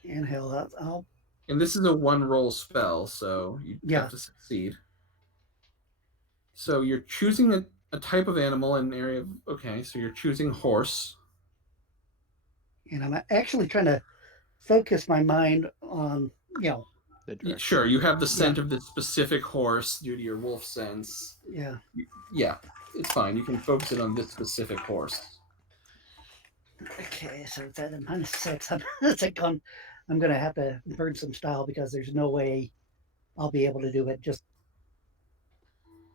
And hell, I'll. And this is a 1-roll spell, so you Yeah. have to succeed. So you're choosing a type of animal in an area of. Okay, so you're choosing horse. And I'm actually trying to focus my mind on, the direction. Sure, you have the scent of this specific horse due to your wolf sense. Yeah. Yeah, it's fine. You can focus it on this specific horse. Okay, so it's at a -6. I'm gonna have to burn some style because there's no way I'll be able to do it just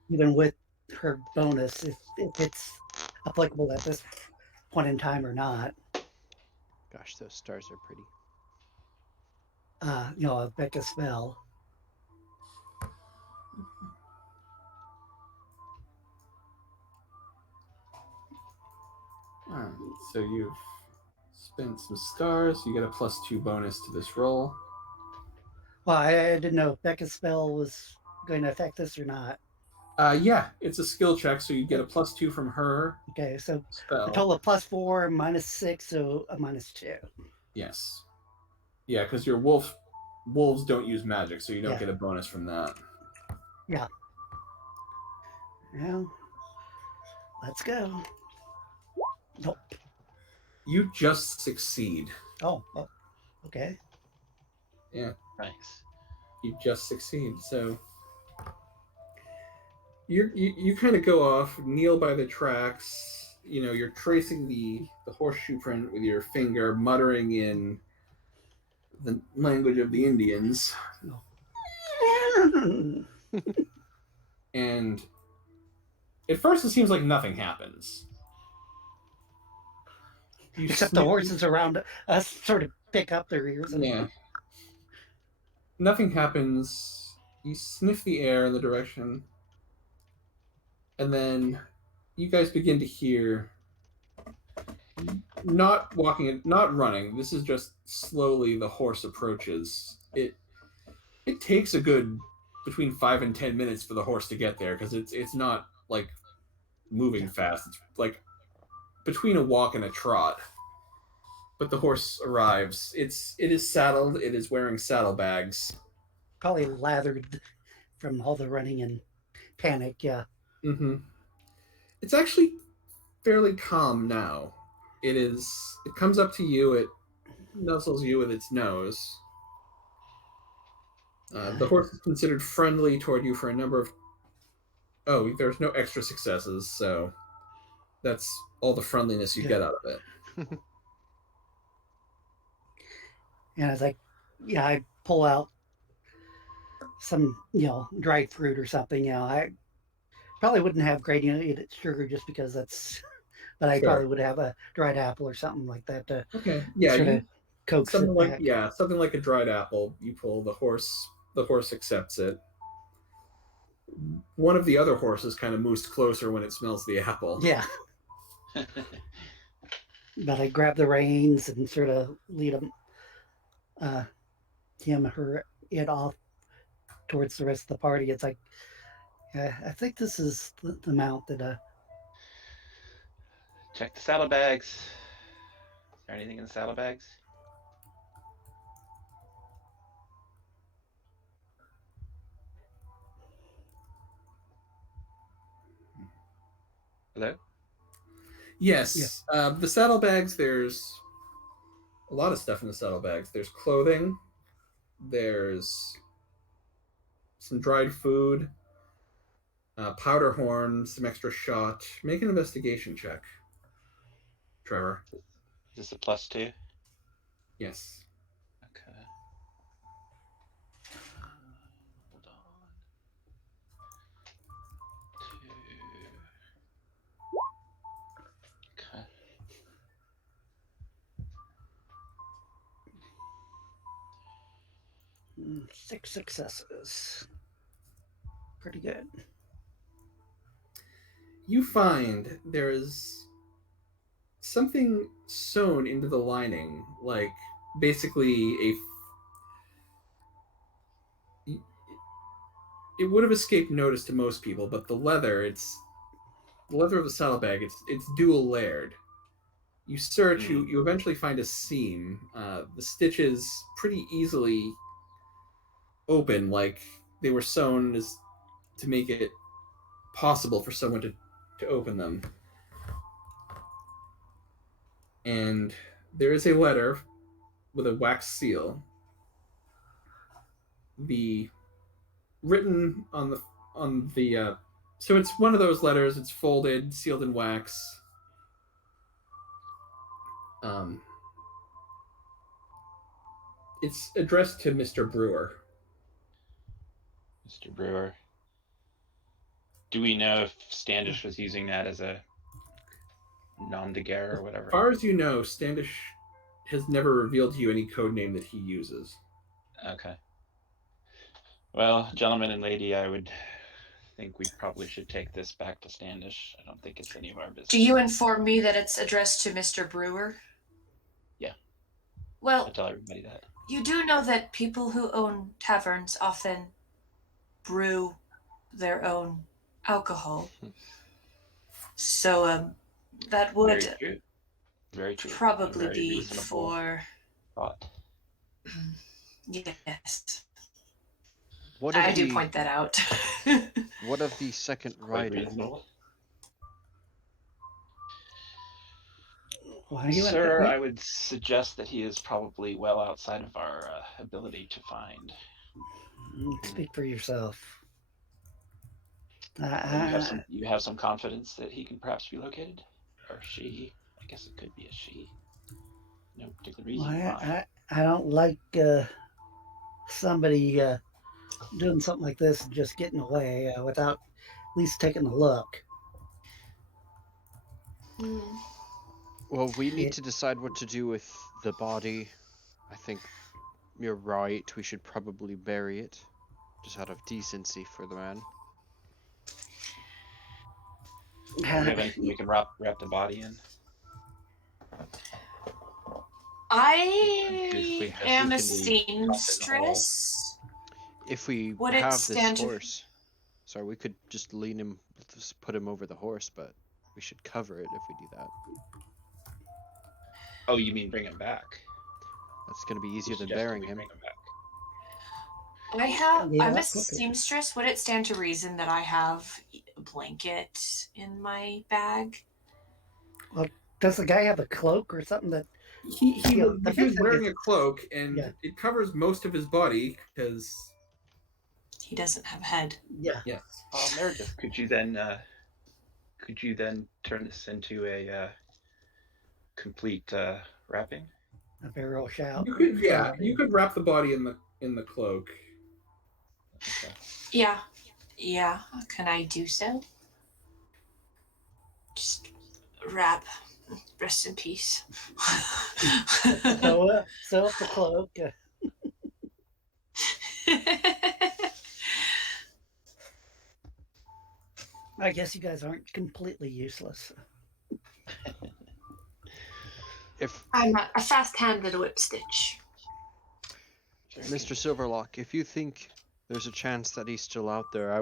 even with her bonus if it's applicable at this point in time or not. Gosh, those stars are pretty. A Becca spell. Alright, so you've spent some stars. You get a +2 bonus to this roll. Well, I didn't know if Becca's spell was going to affect this or not. Yeah, it's a skill check, so you get a +2 from her. Okay, so spell. a total of +4, -6, so a -2. Yes. Yeah, because your wolves don't use magic, so you don't Yeah. get a bonus from that. Yeah. Well, let's go. Nope. You just succeed. Oh, well, okay. Yeah, Nice. you just succeed. So you kind of go off, kneel by the tracks. You're tracing the horseshoe print with your finger, muttering in the language of the Indians. And at first it seems like nothing happens. Except the horses around us sort of pick up their ears. Yeah. Nothing happens. You sniff the air in the direction. And then you guys begin to hear not running. This is just slowly the horse approaches. It takes a good between 5 and 10 minutes for the horse to get there because it's not like moving fast. It's like between a walk and a trot. But the horse arrives. It is saddled. It is wearing saddlebags. Probably lathered from all the running and panic. Yeah. Mm-hmm. It's actually fairly calm now. It comes up to you. It nuzzles you with its nose. The horse is considered friendly toward you for a number of... Oh, there's no extra successes, so that's all the friendliness you get out of it. And I was like, yeah, I pull out some, dried fruit or something. I probably wouldn't have granulated sugar just because but I probably would have a dried apple or something like that to yeah, sort of coax something it like back. Yeah, something like a dried apple. You pull the horse accepts it. One of the other horses kind of moves closer when it smells the apple. Yeah. But I grab the reins and sort of lead it off towards the rest of the party. It's like, I think this is the mount that. Check the saddlebags. Is there anything in the saddlebags? Hello? Yes. Yeah. The saddlebags, there's a lot of stuff in the saddlebags. There's clothing. There's some dried food, powder horn, some extra shot. Make an investigation check, Trevor. Is this a +2? Yes. Okay. Hold on. 2. Okay. Six successes. Pretty good. You find there is something sewn into the lining, like basically it would have escaped notice to most people, but the leather of the saddlebag, it's dual layered. You search, you eventually find a seam. The stitches pretty easily open, like they were sewn to make it possible for someone to open them. And there is a letter with a wax seal. the written on the so it's one of those letters. It's folded, sealed in wax. It's addressed to Mr. Brewer. Mr. Brewer. Do we know if Standish was using that as a nom de guerre or whatever? As far as you know, Standish has never revealed to you any code name that he uses. Okay. Well, gentlemen and lady, I would think we probably should take this back to Standish. I don't think it's any of our business. Do you inform me that it's addressed to Mr. Brewer? Yeah. Well, I tell everybody that. you do know that people who own taverns often brew their own alcohol. So that would Very true. Very true. probably Very be reasonable for... thought. Yes. What I of do the point that out. what of the second Quite rider? reasonable. Why you Sir, I would suggest that he is probably well outside of our ability to find. Speak for yourself. You have some confidence that he can perhaps be located? Or she? I guess it could be a she. No particular reason why. I don't like somebody doing something like this and just getting away without at least taking a look. Well, we need to decide what to do with the body. I think you're right. We should probably bury it, just out of decency for the man. Do we have anything we can wrap the body in? I am a we can seamstress. If we Would it have this stand to- horse, sorry, we could just lean him, just put him over the horse, but we should cover it if we do that. Oh, you mean bring him back? That's going to be easier than Suggested burying we him. bring him back. Yeah, I'm a that's okay. seamstress. Would it stand to reason that I have a blanket in my bag? Does the guy have a cloak or something that He Yeah, was the big thing wearing is- a cloak, and Yeah. it covers most of his body because He doesn't have a head. yeah. yes. Meredith, could you then turn this into a complete wrapping? A burial shout. You could wrap the body in the cloak. Okay. Yeah. Can I do so? Just wrap. Rest in peace. So up the cloak. I guess you guys aren't completely useless. If I'm a fast-handed whip stitch. Mr. Silverlock, if you think there's a chance that he's still out there, I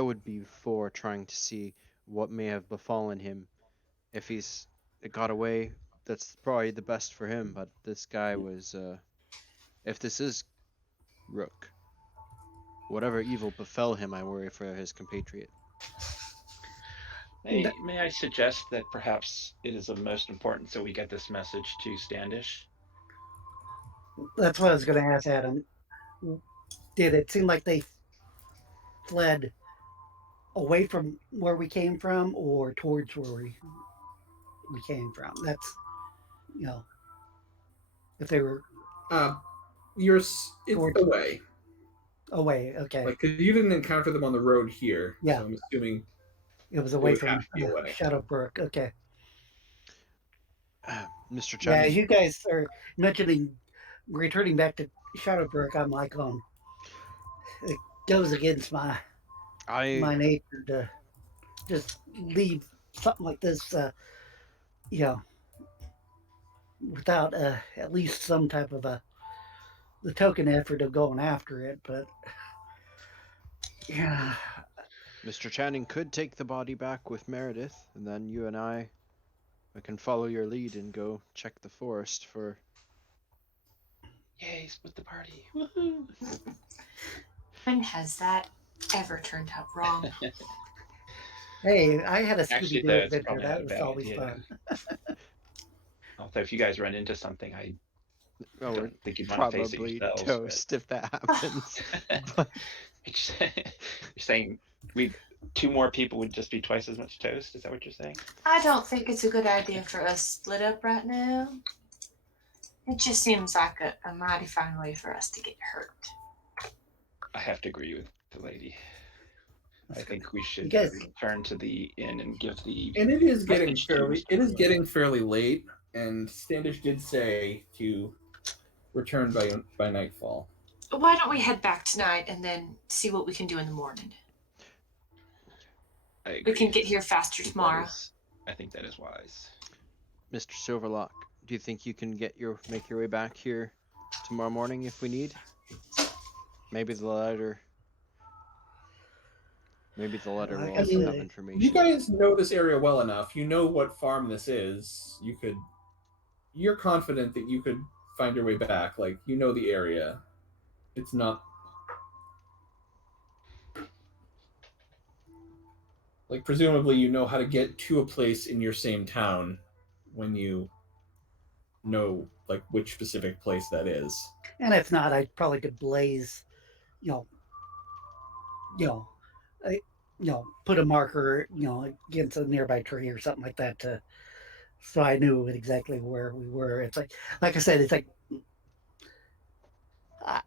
would be for trying to see what may have befallen him. If he's got away, that's probably the best for him, but this guy was if this is Rook, whatever evil befell him, I worry for his compatriot. May I suggest that perhaps it is of most importance that we get this message to Standish? That's what I was going to ask Adam. Did it seem like they fled away from where we came from or towards where we came from? That's, if they were It's away. away, okay. Like, because you didn't encounter them on the road here. Yeah. So I'm assuming It was away would from have to be away. Shadowbrook, okay. Mr. Yeah, Channing, you guys are mentioning returning back to Shadowbrook. I'm like, it goes against my nature to just leave something like this, without at least some type of the token effort of going after it. But yeah, Mr. Channing could take the body back with Meredith, and then you and I can follow your lead and go check the forest for. Yay, split the party. Woohoo! When has that ever turned out wrong? hey, I had a Actually, Scooby-Doo that's adventure. probably not That a was bad always idea. fun. Also, if you guys run into something, Oh, I we're don't think you'd want to face it probably yourselves. toast if that happens. But You're saying we 2 more people would just be twice as much toast? Is that what you're saying? I don't think it's a good idea for us to split up right now. It just seems like a mighty fine way for us to get hurt. I have to agree with the lady. I think we should guys- return to the inn and give the And it is getting message to fairly Mr. it is Brewer. getting fairly late, and Standish did say to return by nightfall. Why don't we head back tonight and then see what we can do in the morning? I We agree. can get here faster I think tomorrow. I think that is wise. Mr. Silverlock, do you think you can make your way back here tomorrow morning if we need? Maybe the letter will Like I also have said, information. You guys know this area well enough. You know what farm this is. You're confident that you could find your way back. Like, you know the area. It's not like, presumably you know how to get to a place in your same town when you know like which specific place that is. and if not, I probably could blaze, you know, I, put a marker, against a nearby tree or something like that so I knew exactly where we were. It's like I said, it's like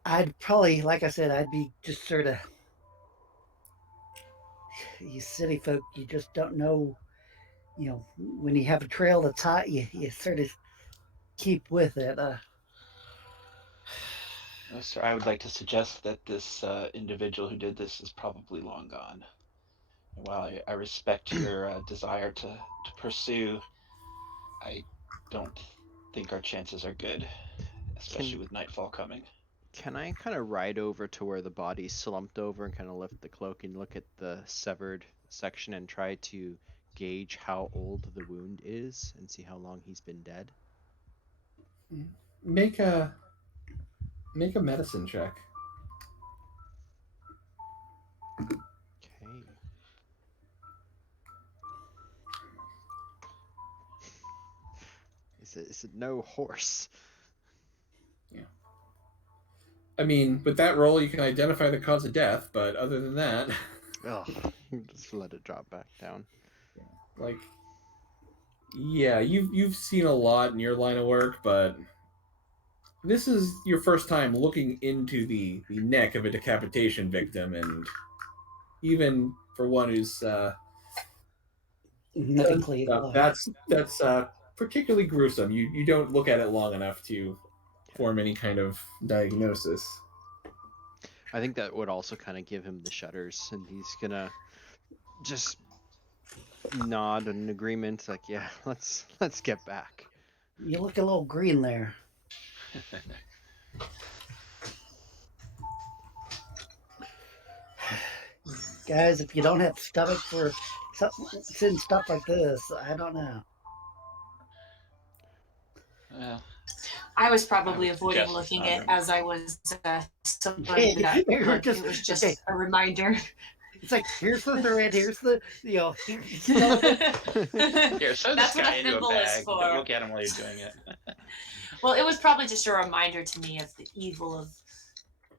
I'd probably, like I said, I'd be just sort of, you city folk, you just don't know, when you have a trail that's hot, you sort of keep with it. No, sir, I would like to suggest that this individual who did this is probably long gone. And while I respect your desire to pursue, I don't think our chances are good, especially with nightfall coming. Can I kind of ride over to where the body's slumped over and kind of lift the cloak and look at the severed section and try to gauge how old the wound is and see how long he's been dead? Make a medicine check. Okay. Is it no horse? I mean, with that roll, you can identify the cause of death, but other than that, Oh, just let it drop back down. like, yeah, you've seen a lot in your line of work, but this is your first time looking into the neck of a decapitation victim, and even for one who's Medically stuff, alive. that's particularly gruesome. You don't look at it long enough to form any kind of diagnosis. I think that would also kind of give him the shudders, and he's gonna just nod in agreement, like, yeah, let's get back. You look a little green there. Guys, if you don't have stomach for sitting stuff like this, I don't know. Well, I was probably I would avoiding suggest looking not at really. as I was sorting Hey, it up. you're Like, just- it was just okay. a reminder. It's like, here's the thread, here's the, Here, sew this That's what guy a into a thimble is bag. for. Don't look at him while you're doing it. Well, it was probably just a reminder to me of the evil of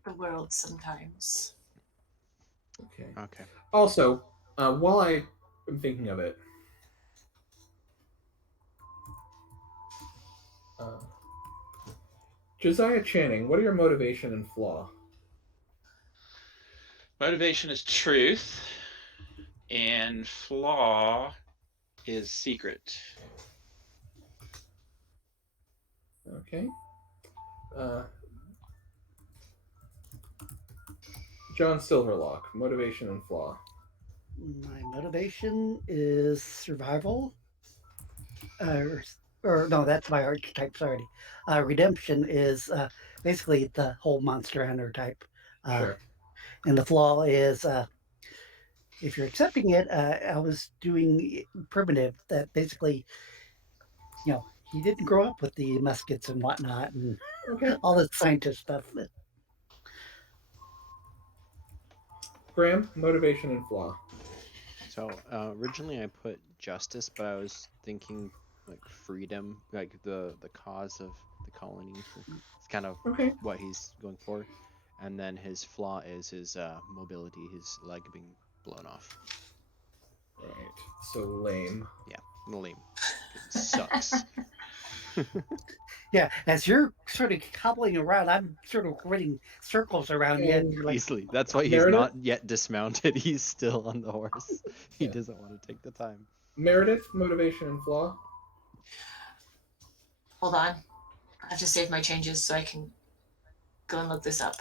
the world sometimes. Okay. Okay. Also, while I am thinking of it, Josiah Channing, what are your motivation and flaw? Motivation is truth, and flaw is secret. Okay. John Silverlock, motivation and flaw. My motivation is survival. Or no, that's my archetype. Sorry. Redemption is basically the whole monster hunter type. Sure. And the flaw is, if you're accepting it, I was doing primitive. That basically, he didn't grow up with the muskets and whatnot, and Okay. all the scientist stuff. Graham, motivation and flaw. So originally I put justice, but I was thinking like freedom, like the cause of the colony. It's kind of Okay. what he's going for. And then his flaw is his mobility, his leg being blown off. Right. So lame. Yeah, lame. It sucks. Yeah, as you're sort of hobbling around, I'm sort of running circles around you. And you're like, Easily. That's why he's Meredith? not yet dismounted. He's still on the horse. He Yeah. doesn't want to take the time. Meredith, motivation and flaw. Hold on. I have to save my changes so I can go and look this up.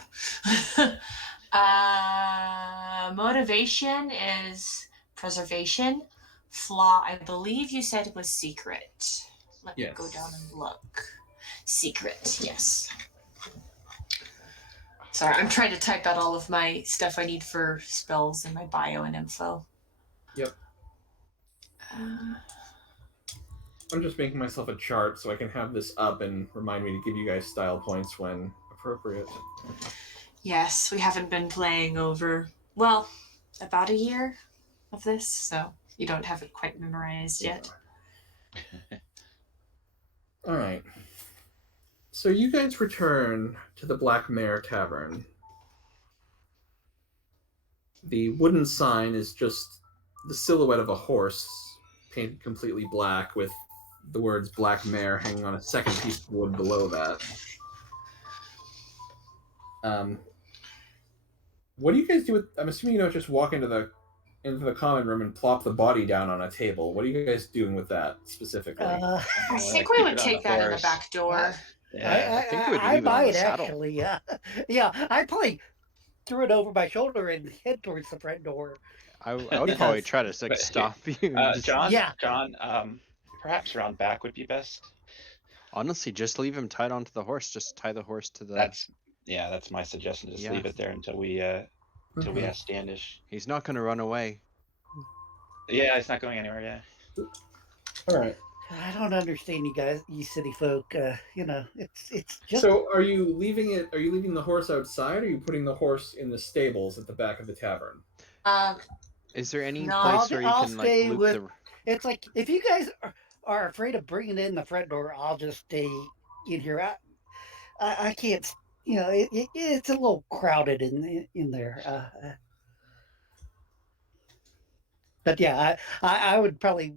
Motivation is preservation. Flaw, I believe you said was secret. Let me go down and look. Secret, yes. Sorry, I'm trying to type out all of my stuff I need for spells and my bio and info. Yep. I'm just making myself a chart so I can have this up and remind me to give you guys style points when appropriate. Yes, we haven't been playing over, well, about a year of this, so you don't have it quite memorized yet. All right. So you guys return to the Black Mare Tavern. The wooden sign is just the silhouette of a horse painted completely black with the words Black Mare hanging on a second piece of wood below that. What do you guys do with... I'm assuming you don't just walk into the common room and plop the body down on a table. What are you guys doing with that specifically? I think we would take that in the back door. Yeah, I think we would leave it on the might saddle. actually, yeah. Yeah, I probably threw it over my shoulder and head towards the front door. I would probably try to stop you. John, Yeah. John, perhaps around back would be best. Honestly, just leave him tied onto the horse. Just tie the horse to the... That's my suggestion. Just leave it there until we ask Standish. He's not going to run away. Yeah, it's not going anywhere. Yeah. All right. I don't understand you guys, you city folk. It's just. So, are you leaving it? Are you leaving the horse outside, or are you putting the horse in the stables at the back of the tavern? Is there any No, place where you I'll can stay loop with- the... It's like if you guys are afraid of bringing in the front door, I'll just stay in here. I can't. It's a little crowded in there. But yeah, I would probably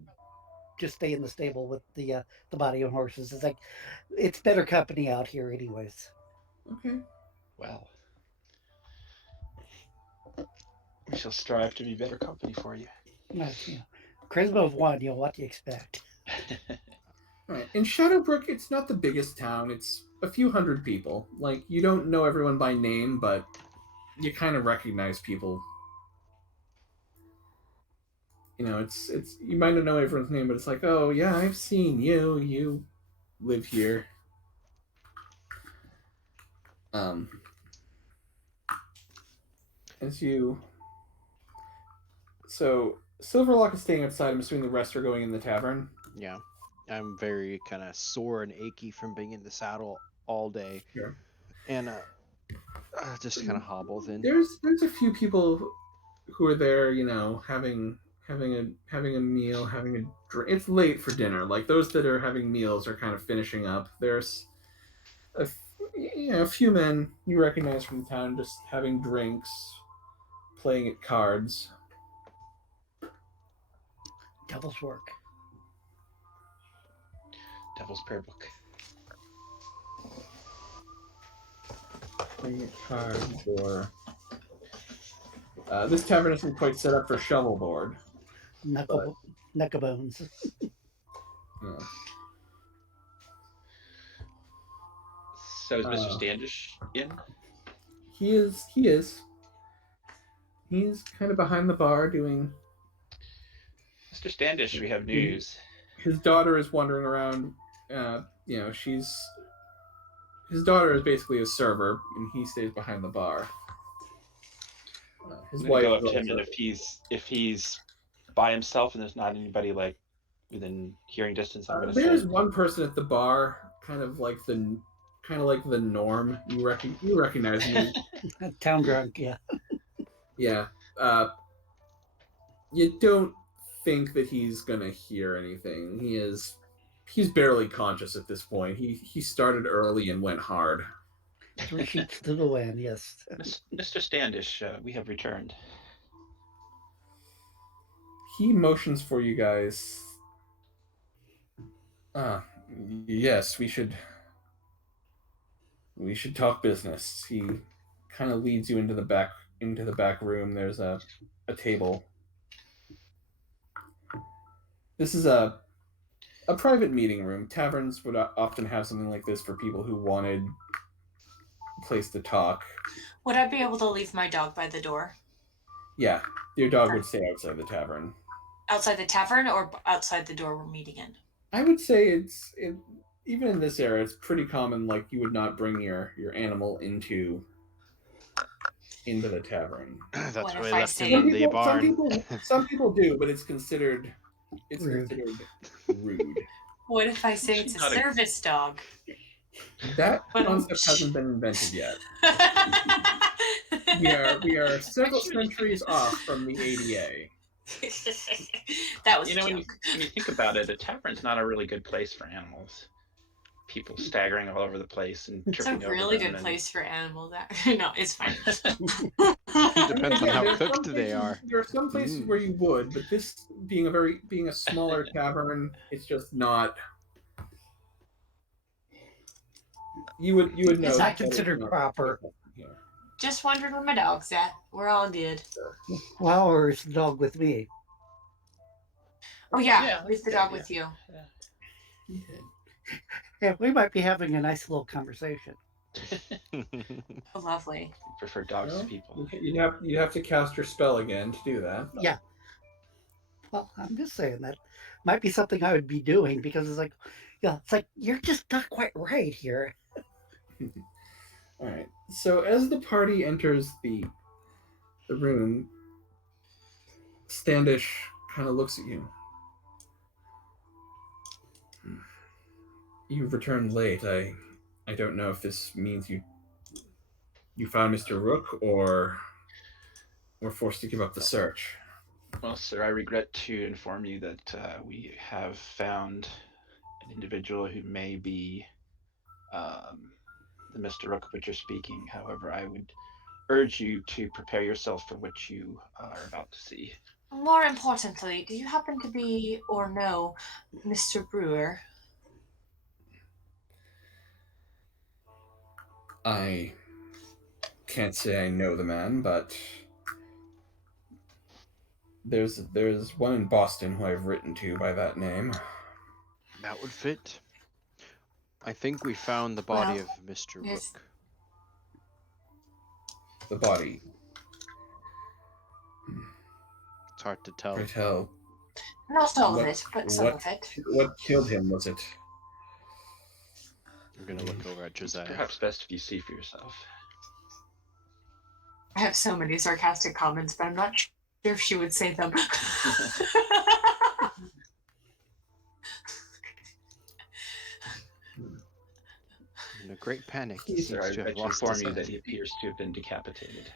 just stay in the stable with the body of horses. It's like it's better company out here, anyways. Okay. Well, we shall strive to be better company for you. Charisma of 1. What do you expect? All right. In Shadowbrook, it's not the biggest town. It's a few hundred people. Like, you don't know everyone by name, but you kind of recognize people. It's you might not know everyone's name, but it's like, oh yeah, I've seen you. You live here. So Silverlock is staying outside. I'm assuming the rest are going in the tavern. Yeah. I'm very kind of sore and achy from being in the saddle all day. Sure. And just kind of hobbled in. There's a few people who are there, having a meal, having a drink. It's late for dinner. Like, those that are having meals are kind of finishing up. There's a few men you recognize from the town just having drinks, playing at cards. Devil's work. Devil's Prayer Book. Playing at cards, or this tavern isn't quite set up for shovelboard. Knucklebones. Yeah. So is Mr. Standish in? He is. He's kind of behind the bar doing... Mr. Standish, we have news. His daughter is wandering around. His daughter is basically a server, and he stays behind the bar. His I'm wife gonna go up is to him, also- and if he's by himself and there's not anybody like within hearing distance, I'm gonna There's say one person at the bar, kind of like the norm. You recognize him. Town drunk, yeah. Yeah. You don't think that he's gonna hear anything. He is He's barely conscious at this point. He started early and went hard. 3 sheets to the wind, yes. Mr. Standish, we have returned. He motions for you guys. Yes, we should talk business. He kind of leads you into the back room. There's a table. This is a private meeting room. Taverns would often have something like this for people who wanted a place to talk. Would I be able to leave my dog by the door? Yeah, your dog would stay outside the tavern. Outside the tavern or outside the door we're meeting in? I would say even in this era, it's pretty common. Like, you would not bring your animal into the tavern. That's What why if we I left say- him in the barn. Some people do, but it's considered Rude. rude. What if I say it's a Not a- service dog? That But- concept hasn't been invented yet. We are several centuries off from the ADA. That was a When joke. you think about it, a tavern's not a really good place for animals. People staggering all over the place and It's a tripping over really them good and- place for animals. No, it's fine. Depends on how There are cooked some they places- are. There are some places where you would, but this being a smaller tavern, it's just not. You would know. It's not that considered not- proper. Yeah. Just wondering where my dog's at. We're all good. Well, or is the dog with me? Oh yeah, Yeah, leave the that's dog good, with you. Yeah, we might be having a nice little conversation. Oh, lovely. Prefer dogs Well, to people. You'd have to cast your spell again to do that. Yeah. Well, I'm just saying that might be something I would be doing because it's like you're just not quite right here. All right. So as the party enters the room, Standish kind of looks at you. You've returned late. I don't know if this means you found Mr. Rook or were forced to give up the search. Well, sir, I regret to inform you that we have found an individual who may be the Mr. Rook of which you're speaking. However, I would urge you to prepare yourself for what you are about to see. More importantly, do you happen to be or know Mr. Brewer? I can't say I know the man, but there's one in Boston who I've written to by that name. That would fit. I think we found the body Well, of Mr. yes. Rook. The body. It's hard to tell. Pray tell, Not all What- of it, but some what- of it. what killed him? Was it? I'm gonna look over at Josiah. Perhaps best if you see for yourself. I have so many sarcastic comments, but I'm not sure if she would say them. In a great panic, he Sir, seems to I have to lost inform his you that head. he appears to have been decapitated.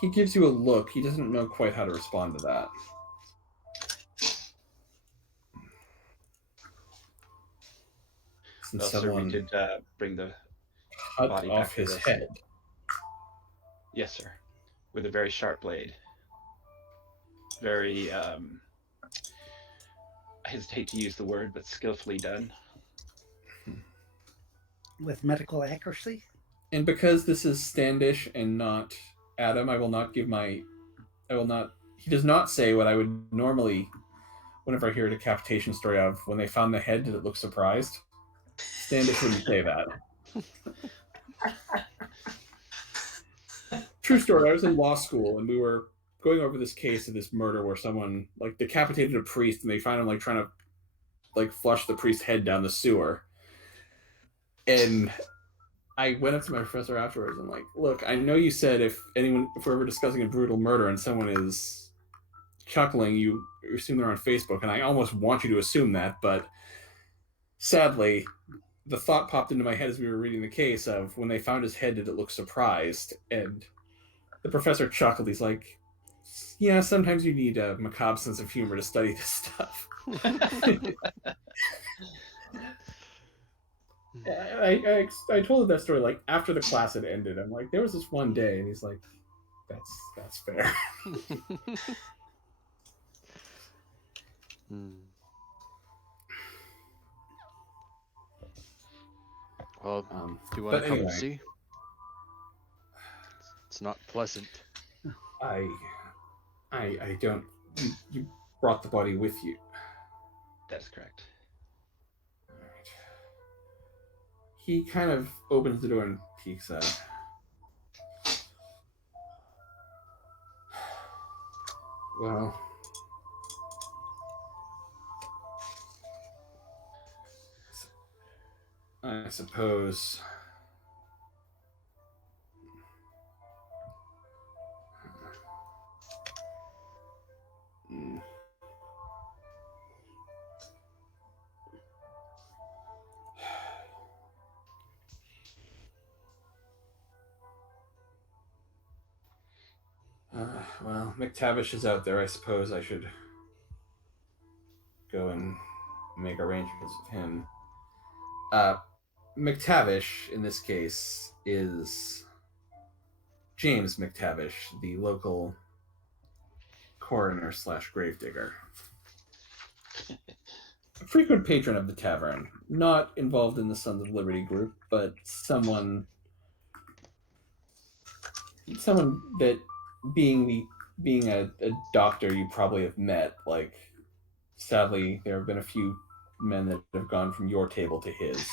He gives you a look. He doesn't know quite how to respond to that. Since Well, sir, we someone did bring the cut body off back to his us. head. Yes, sir, with a very sharp blade. Very, I hesitate to use the word, but skillfully done. With medical accuracy. And because this is Standish and not Adam, I will not. He does not say what I would normally, whenever I hear a decapitation story of, when they found the head, did it look surprised? Standish wouldn't say that. True story. I was in law school and we were going over this case of this murder where someone like decapitated a priest and they found him like trying to like flush the priest's head down the sewer. And I went up to my professor afterwards and like, look, I know you said if we're ever discussing a brutal murder and someone is chuckling, you assume they're on Facebook, and I almost want you to assume that, but sadly, the thought popped into my head as we were reading the case of when they found his head, did it look surprised? And the professor chuckled. He's like, sometimes you need a macabre sense of humor to study this stuff. I told him that story like after the class had ended. I'm like, there was this one day, and he's like, that's fair. Well, do you want But to come anyway, see? It's not pleasant. I don't. You brought the body with you. That's correct. All right. He kind of opens the door and peeks out. Well, I suppose. Well, McTavish is out there. I suppose I should go and make arrangements with him. McTavish, in this case, is James McTavish, the local coroner / gravedigger. A frequent patron of the tavern, not involved in the Sons of Liberty group, but someone that being a doctor you probably have met. Like, sadly, there have been a few men that have gone from your table to his.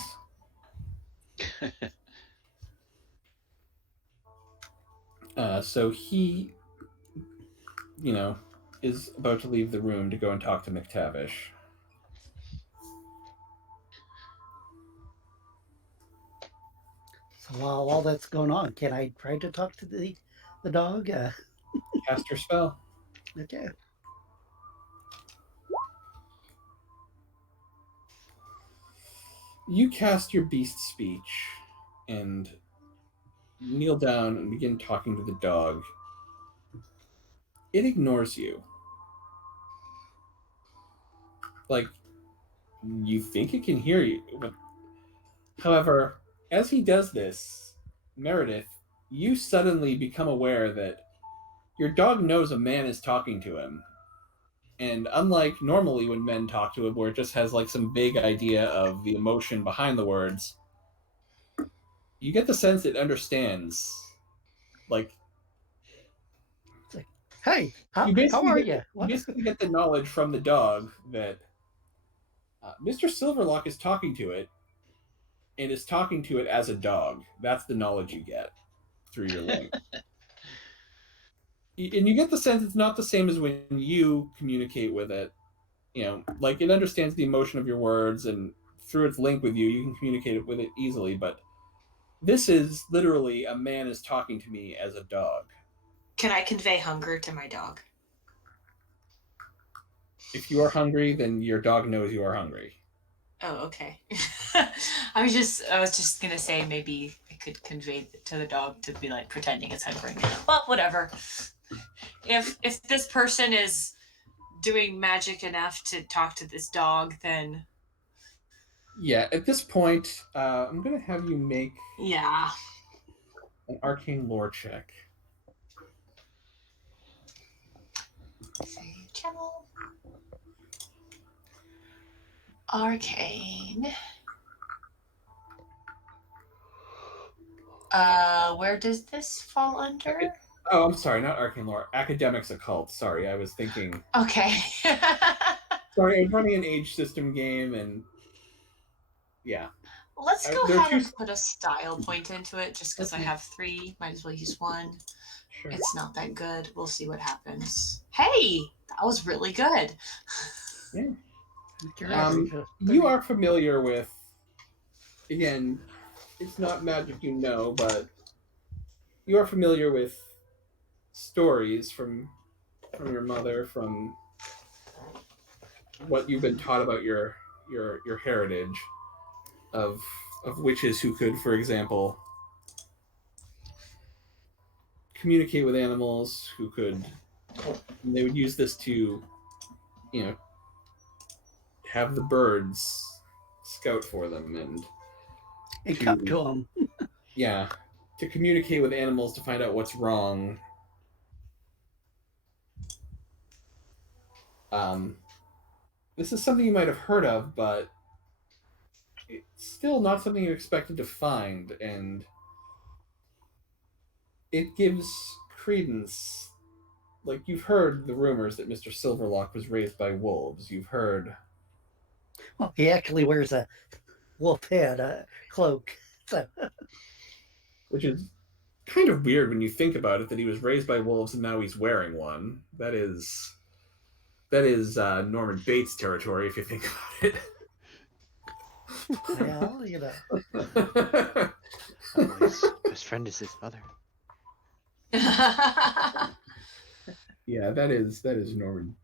So he, is about to leave the room to go and talk to McTavish. So while all that's going on, can I try to talk to the dog? Cast your spell. Okay. You cast your beast speech and kneel down and begin talking to the dog. It ignores you. Like, you think it can hear you. But, however, as he does this, Meredith, you suddenly become aware that your dog knows a man is talking to him. And unlike normally when men talk to him, where it just has like some vague idea of the emotion behind the words, you get the sense it understands. Like, Hey, how are you? You basically get the knowledge from the dog that Mr. Silverlock is talking to it, and is talking to it as a dog. That's the knowledge you get through your link. And you get the sense it's not the same as when you communicate with it. Like, it understands the emotion of your words, and through its link with you, you can communicate with it easily. But this is literally a man is talking to me as a dog. Can I convey hunger to my dog? If you are hungry, then your dog knows you are hungry. Oh, okay. I was just gonna say maybe I could convey it to the dog to be like pretending it's hungry. Well, whatever. If this person is doing magic enough to talk to this dog, then Yeah, at this point, I'm going to have you make yeah. an arcane lore check. Channel. Arcane. Where does this fall under? Oh, I'm sorry, not arcane lore. Academics occult. Sorry, I was thinking. Okay. Sorry, I'm running an age system game, and yeah. Let's go ahead and put a style point into it, just because I have 3. Might as well use 1. Sure. It's not that good. We'll see what happens. Hey, that was really good. Yeah. You are familiar with, again, it's not magic but you are familiar with stories from your mother, from what you've been taught about your heritage of witches who could, for example, communicate with animals, who could And they would use this to, you know, have the birds scout for them And to come to him. yeah, to communicate with animals to find out what's wrong. This is something you might have heard of, but it's still not something you expected to find, and it gives credence. Like, you've heard the rumors that Mr. Silverlock was raised by wolves. You've heard. Well, he actually wears a wolf head cloak. So, Which is kind of weird when you think about it, that he was raised by wolves and now he's wearing one. That is Norman Bates territory, if you think about well, it. Oh, his friend is his mother. Yeah, that is Norman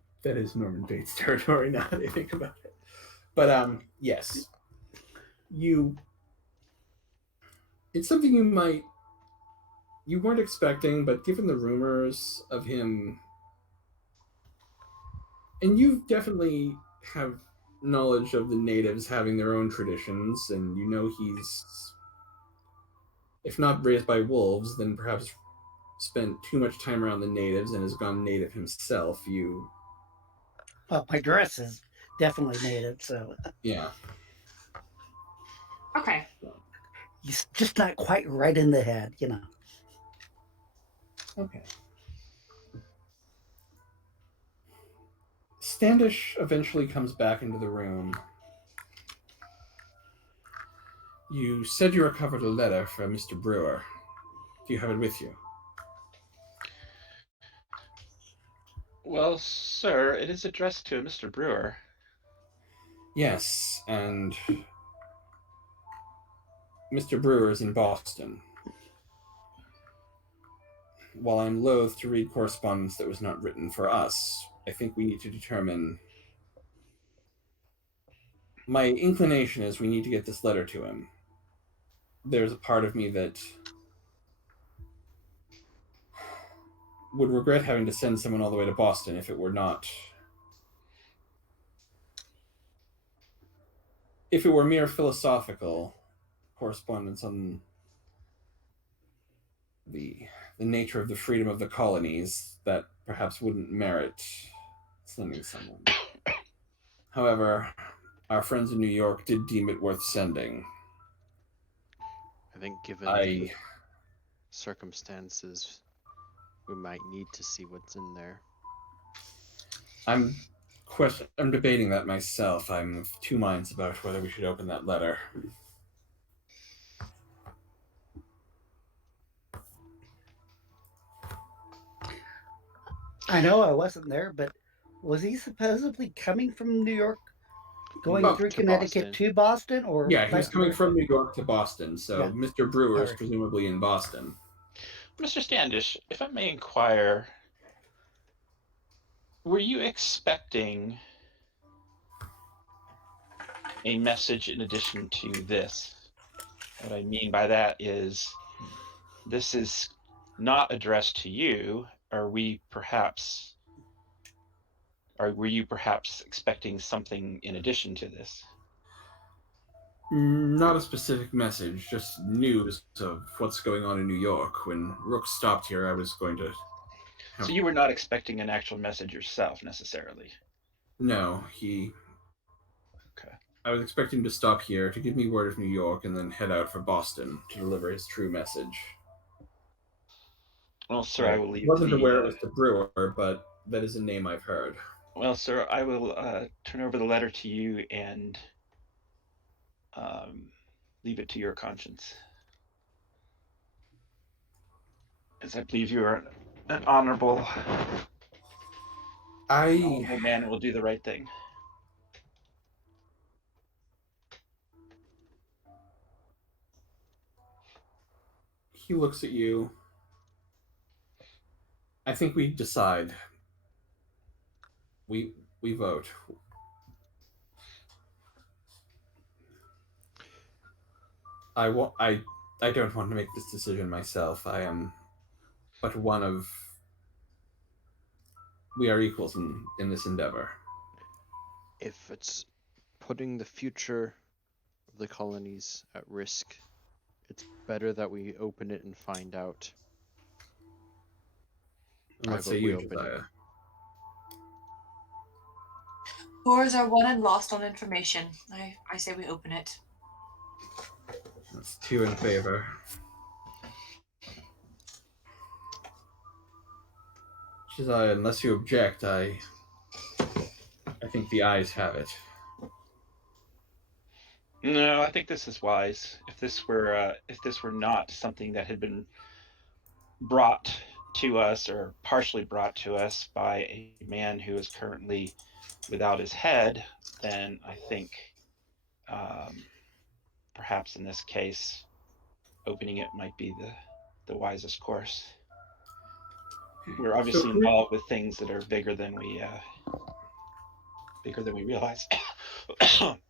Bates territory now that I think about it. But yes, it's something you weren't expecting, but given the rumors of him, and you definitely have knowledge of the natives having their own traditions, and you know he's, if not raised by wolves, then perhaps spent too much time around the natives and has gone native himself. well, my dress is definitely native, so Yeah. Okay. he's just not quite right in the head. Okay. Standish eventually comes back into the room. You said you recovered a letter from Mr. Brewer. Do you have it with you? Well, sir, it is addressed to a Mr. Brewer. Yes, and Mr. Brewer is in Boston. While I'm loath to read correspondence that was not written for us, I think we need to determine. My inclination is we need to get this letter to him. There's a part of me that would regret having to send someone all the way to Boston if it were mere philosophical correspondence on the nature of the freedom of the colonies, that perhaps wouldn't merit sending someone. However, our friends in New York did deem it worth sending. I think given the circumstances, we might need to see what's in there. I'm debating that myself. I'm of two minds about whether we should open that letter. I know I wasn't there, but was he supposedly coming from New York, going through to Connecticut Boston. to Boston, or Yeah, he was vice coming versa? from New York to Boston, so Yeah. Mr. Brewer is Alright. presumably in Boston. Mr. Standish, if I may inquire, were you expecting a message in addition to this? What I mean by that is, this is not addressed to you. Were you perhaps expecting something in addition to this? Not a specific message, just news of what's going on in New York. When Rook stopped here, I was going to... So you were not expecting an actual message yourself, necessarily? No, Okay. I was expecting him to stop here to give me word of New York and then head out for Boston to deliver his true message. Well, sir, I will leave I wasn't the... aware it was to Brewer, but that is a name I've heard. Well, sir, I will turn over the letter to you and leave it to your conscience, as I believe you are an honorable man and will do the right thing. He looks at you. I think we decide. We vote. I don't want to make this decision myself. I am but one of we are equals in this endeavor. If it's putting the future of the colonies at risk, it's better that we open it and find out. And what I say vote we you, open it. Josiah? Wars are won and lost on information. I say we open it. That's 2 in favor. Josiah, unless you object, I think the ayes have it. No, I think this is wise. If this were not something that had been brought to us or partially brought to us by a man who is currently without his head, then I think perhaps in this case, opening it might be the wisest course. We're obviously involved with things that are bigger than we realize.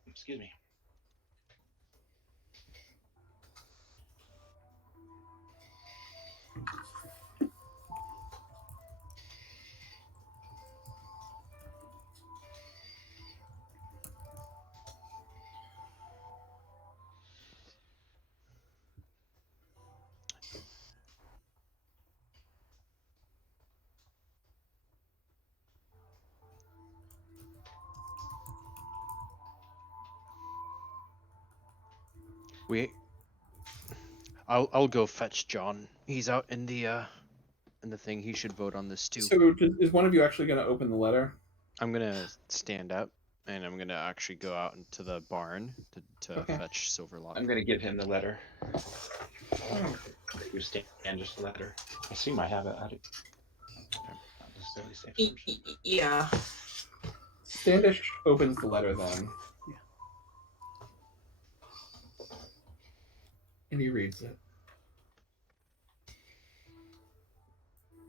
Excuse me. I'll go fetch John. He's out in the thing. He should vote on this too. So is one of you actually going to open the letter? I'm gonna stand up and I'm gonna actually go out into the barn to Okay. fetch Silverlock. I'm gonna give him the letter. Give Standish the letter. I assume I have it. Not necessarily safe. Yeah. Standish opens the letter then. Yeah. And he reads it.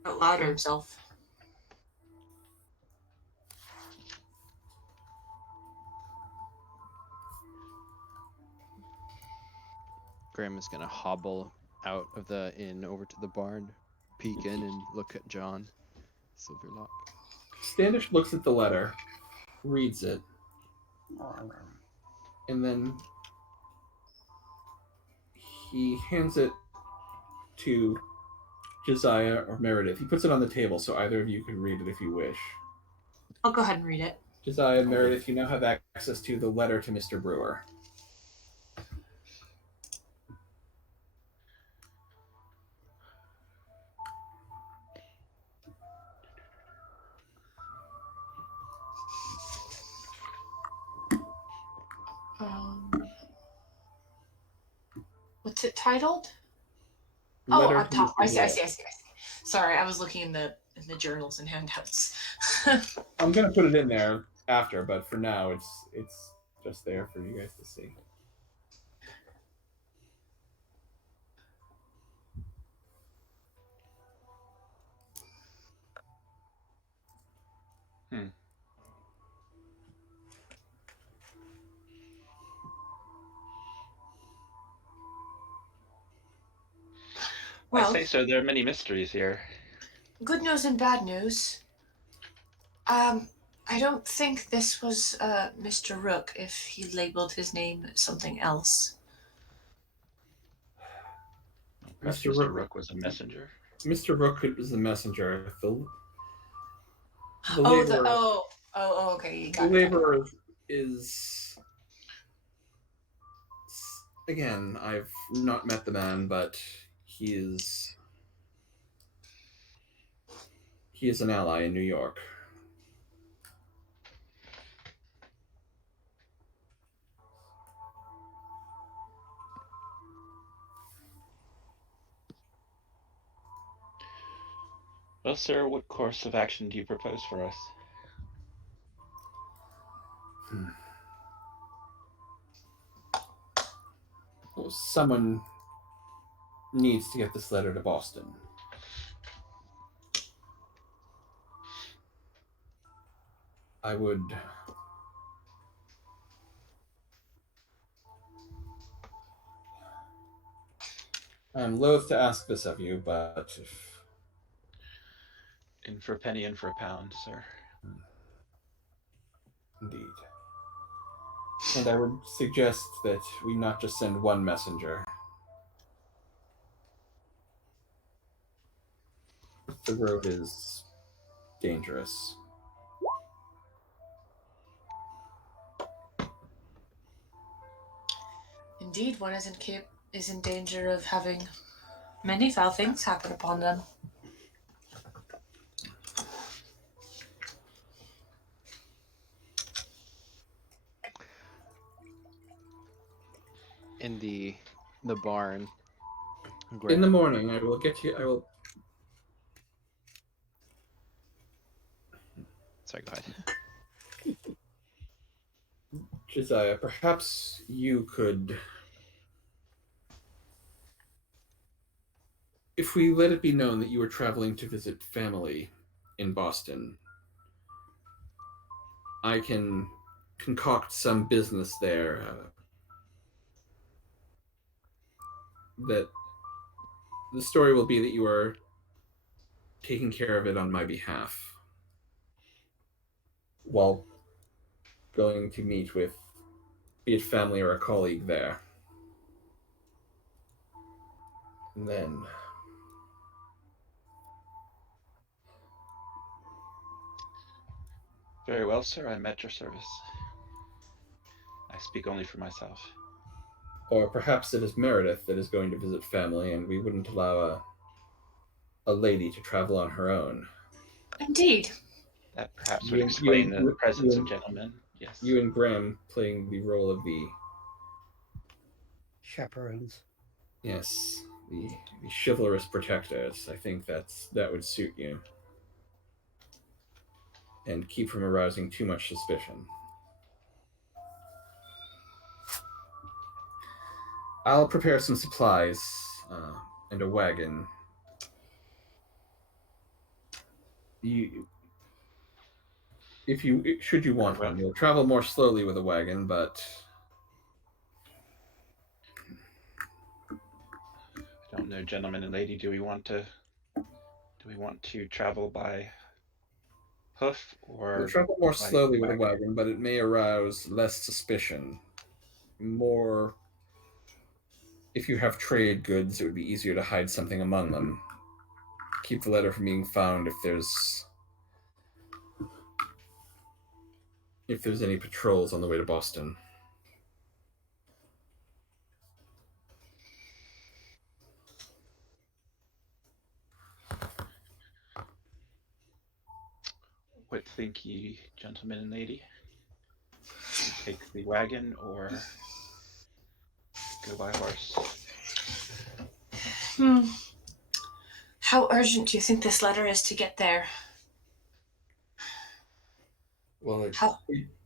Out loud to himself. Graham is gonna hobble out of the inn over to the barn, peek in and look at John Silverlock. Standish looks at the letter, reads it, and then he hands it to Josiah or Meredith. He puts it on the table so either of you can read it if you wish. I'll go ahead and read it. Josiah and Meredith, you now have access to the letter to Mr. Brewer. What's it titled? Letter Up to top. Mr. I see. Brewer. Sorry, I was looking in the journals and handouts. I'm gonna put it in there after, but for now it's just there for you guys to see. Well, I say so. There are many mysteries here. Good news and bad news. I don't think this was Mr. Rook if he labeled his name something else. Perhaps Mr. Rook was a messenger. Mr. Rook was the messenger. The Okay. You the got laborer is again. I've not met the man, but he is an ally in New York. Well, sir, what course of action do you propose for us? Well, someone needs to get this letter to Boston. I'm loath to ask this of you, but if... In for a penny, in for a pound, sir. Indeed. And I would suggest that we not just send one messenger. The road is dangerous. Indeed, one is in danger of having many foul things happen upon them. In the barn. In the morning, I will get you. I will. Sorry, go ahead. Josiah, perhaps you could. If we let it be known that you were traveling to visit family in Boston, I can concoct some business there that the story will be that you are taking care of it on my behalf while going to meet with, be it family or a colleague there. And then Very well, sir. I'm at your service. I speak only for myself. or perhaps it is Meredith that is going to visit family, and we wouldn't allow a lady to travel on her own. Indeed. That perhaps would explain the presence of gentlemen. Yes. You and Graham playing the role of the chaperones. Yes, the chivalrous protectors. I think that would suit you, and keep from arousing too much suspicion. I'll prepare some supplies and a wagon. Should you want one, you'll travel more slowly with a wagon, but I don't know, gentlemen and lady. Do we want to travel by hoof or? We'll travel more slowly with a wagon, but it may arouse less suspicion. More, if you have trade goods, it would be easier to hide something among them. Keep the letter from being found if there's any patrols on the way to Boston. What think ye, gentlemen and lady? Take the wagon or go by horse? How urgent do you think this letter is to get there? Well,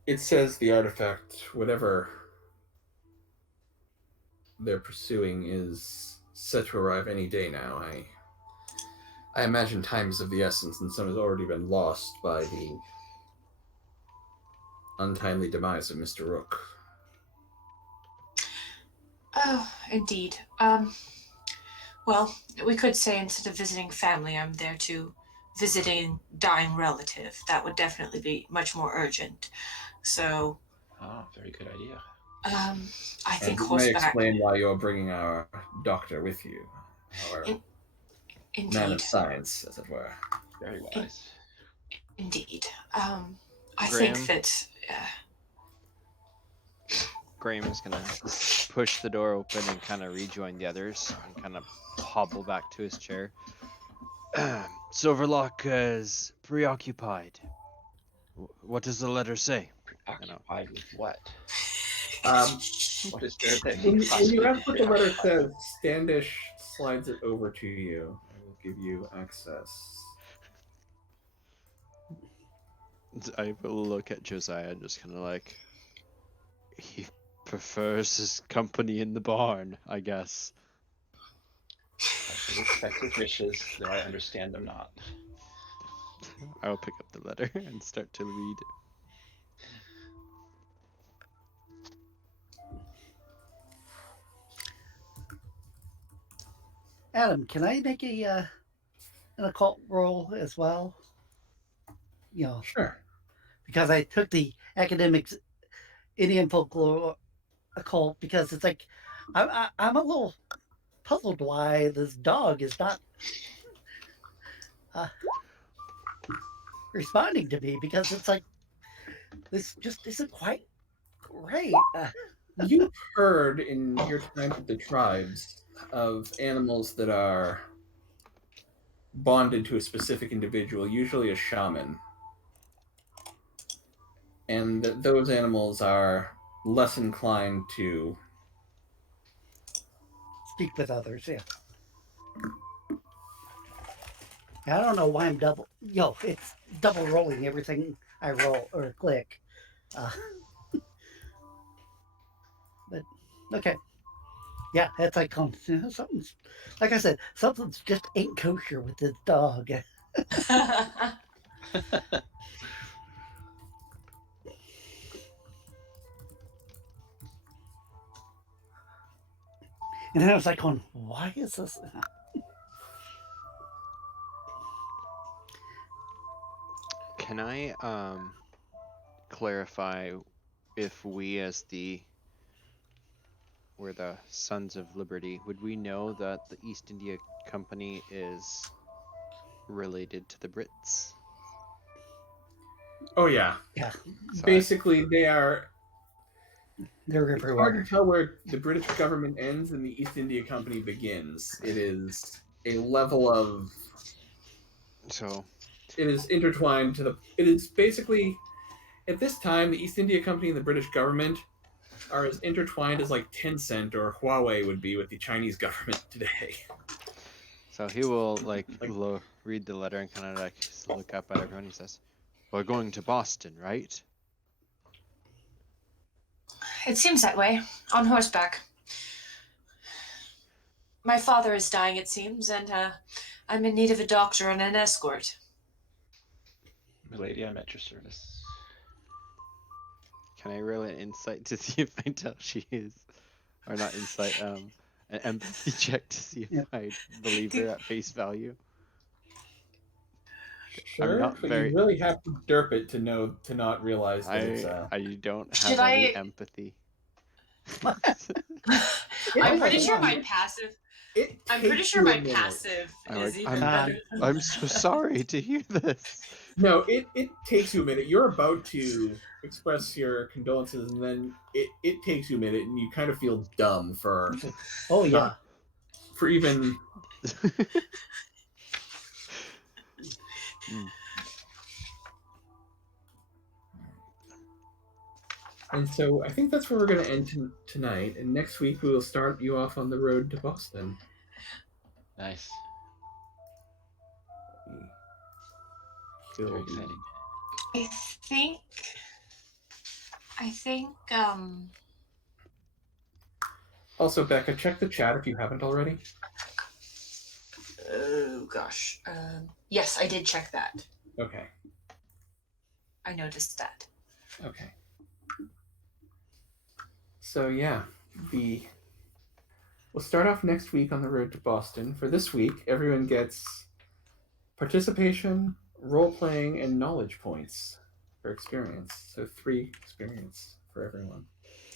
it says the artifact, whatever they're pursuing, is set to arrive any day now. I imagine time is of the essence, and some has already been lost by the untimely demise of Mr. Rook. Oh, indeed. Well, we could say instead of visiting family, I'm there to visiting dying relative. That would definitely be much more urgent. So. Ah, very good idea. I think horseback. May explain why you're bringing our doctor with you. Our indeed. Man of science, as it were. Very wise. Indeed. I think that. Graham is gonna push the door open and kind of rejoin the others and kind of hobble back to his chair. Silverlock is preoccupied. What does the letter say? Preoccupied with what? What is there that when you ask what the letter says, Standish slides it over to you. I will give you access. I will look at Josiah and just kind of like, he prefers his company in the barn, I guess. I should respect his wishes, though I understand them not. I will pick up the letter and start to read. Adam, can I make an occult roll as well? Sure. because I took the academics Indian folklore occult because it's like I'm a little puzzled why this dog is not uh, responding to me because it's like this just isn't quite right. You've heard in your time with the tribes of animals that are bonded to a specific individual, usually a shaman. And that those animals are less inclined to. Speak with others, yeah. I don't know why I'm it's double rolling everything I roll or click. But okay. Yeah, it's like something's like I said, something's just ain't kosher with this dog. And then I was like, going, why is this? Can I clarify if we're the Sons of Liberty, would we know that the East India Company is related to the Brits? Oh yeah. Yeah. So Basically, they're everywhere. It's hard to tell where the British government ends and the East India Company begins. It is a level of. It is intertwined to the. It is basically, at this time, the East India Company and the British government are as intertwined as like Tencent or Huawei would be with the Chinese government today. So he will read the letter and kind of like look up at everyone. He says, "We're going to Boston, right?" It seems that way, on horseback. My father is dying, it seems, and I'm in need of a doctor and an escort. Milady, I'm at your service. Can I roll an insight to see if I tell she is, or not insight, an empathy check to see if I believe her at face value? Sure, but you really have to derp it to not realize that it's I don't have any empathy. I'm pretty sure my passive. I'm pretty sure my passive is even better. I'm so sorry to hear this. No, it takes you a minute. You're about to express your condolences, and then it takes you a minute, and you kind of feel dumb for. Oh yeah. For even. And so I think that's where we're going to end tonight. And next week we will start you off on the road to Boston. Nice. Very exciting. I think. Also, Becca, check the chat if you haven't already. Oh gosh. Yes, I did check that. Okay. I noticed that. Okay. So yeah, we'll start off next week on the road to Boston. For this week, everyone gets participation, role-playing, and knowledge points for experience. So 3 experience for everyone.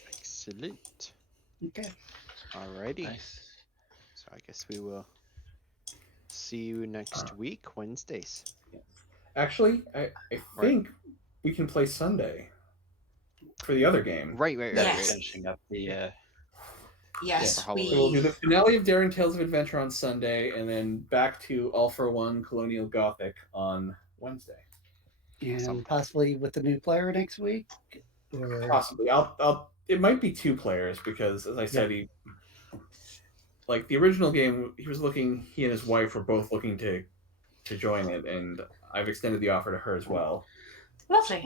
Excellent. Okay. Alrighty. Nice. So I guess we will see you next week, Wednesdays. Actually, I think we can play Sunday for the other game. Right. Yes. Finishing up the. Yes, So we'll do the finale of Daring Tales of Adventure on Sunday, and then back to All for One Colonial Gothic on Wednesday. And possibly with the new player next week? Or... Possibly. It might be 2 players because, as I said, he like the original game, he and his wife were both looking to join it, and I've extended the offer to her as well. Lovely.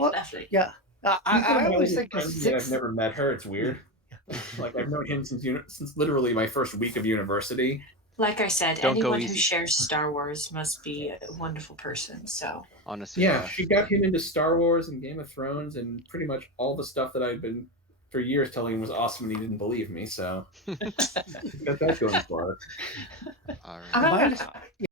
Yeah. I always think I've never met her. It's weird. Like I've known him since literally my first week of university. Like I said, anyone who shares Star Wars must be a wonderful person. So honestly, yeah, she got him into Star Wars and Game of Thrones and pretty much all the stuff that I've been for years telling him was awesome, and he didn't believe me. So got that going for her. All right.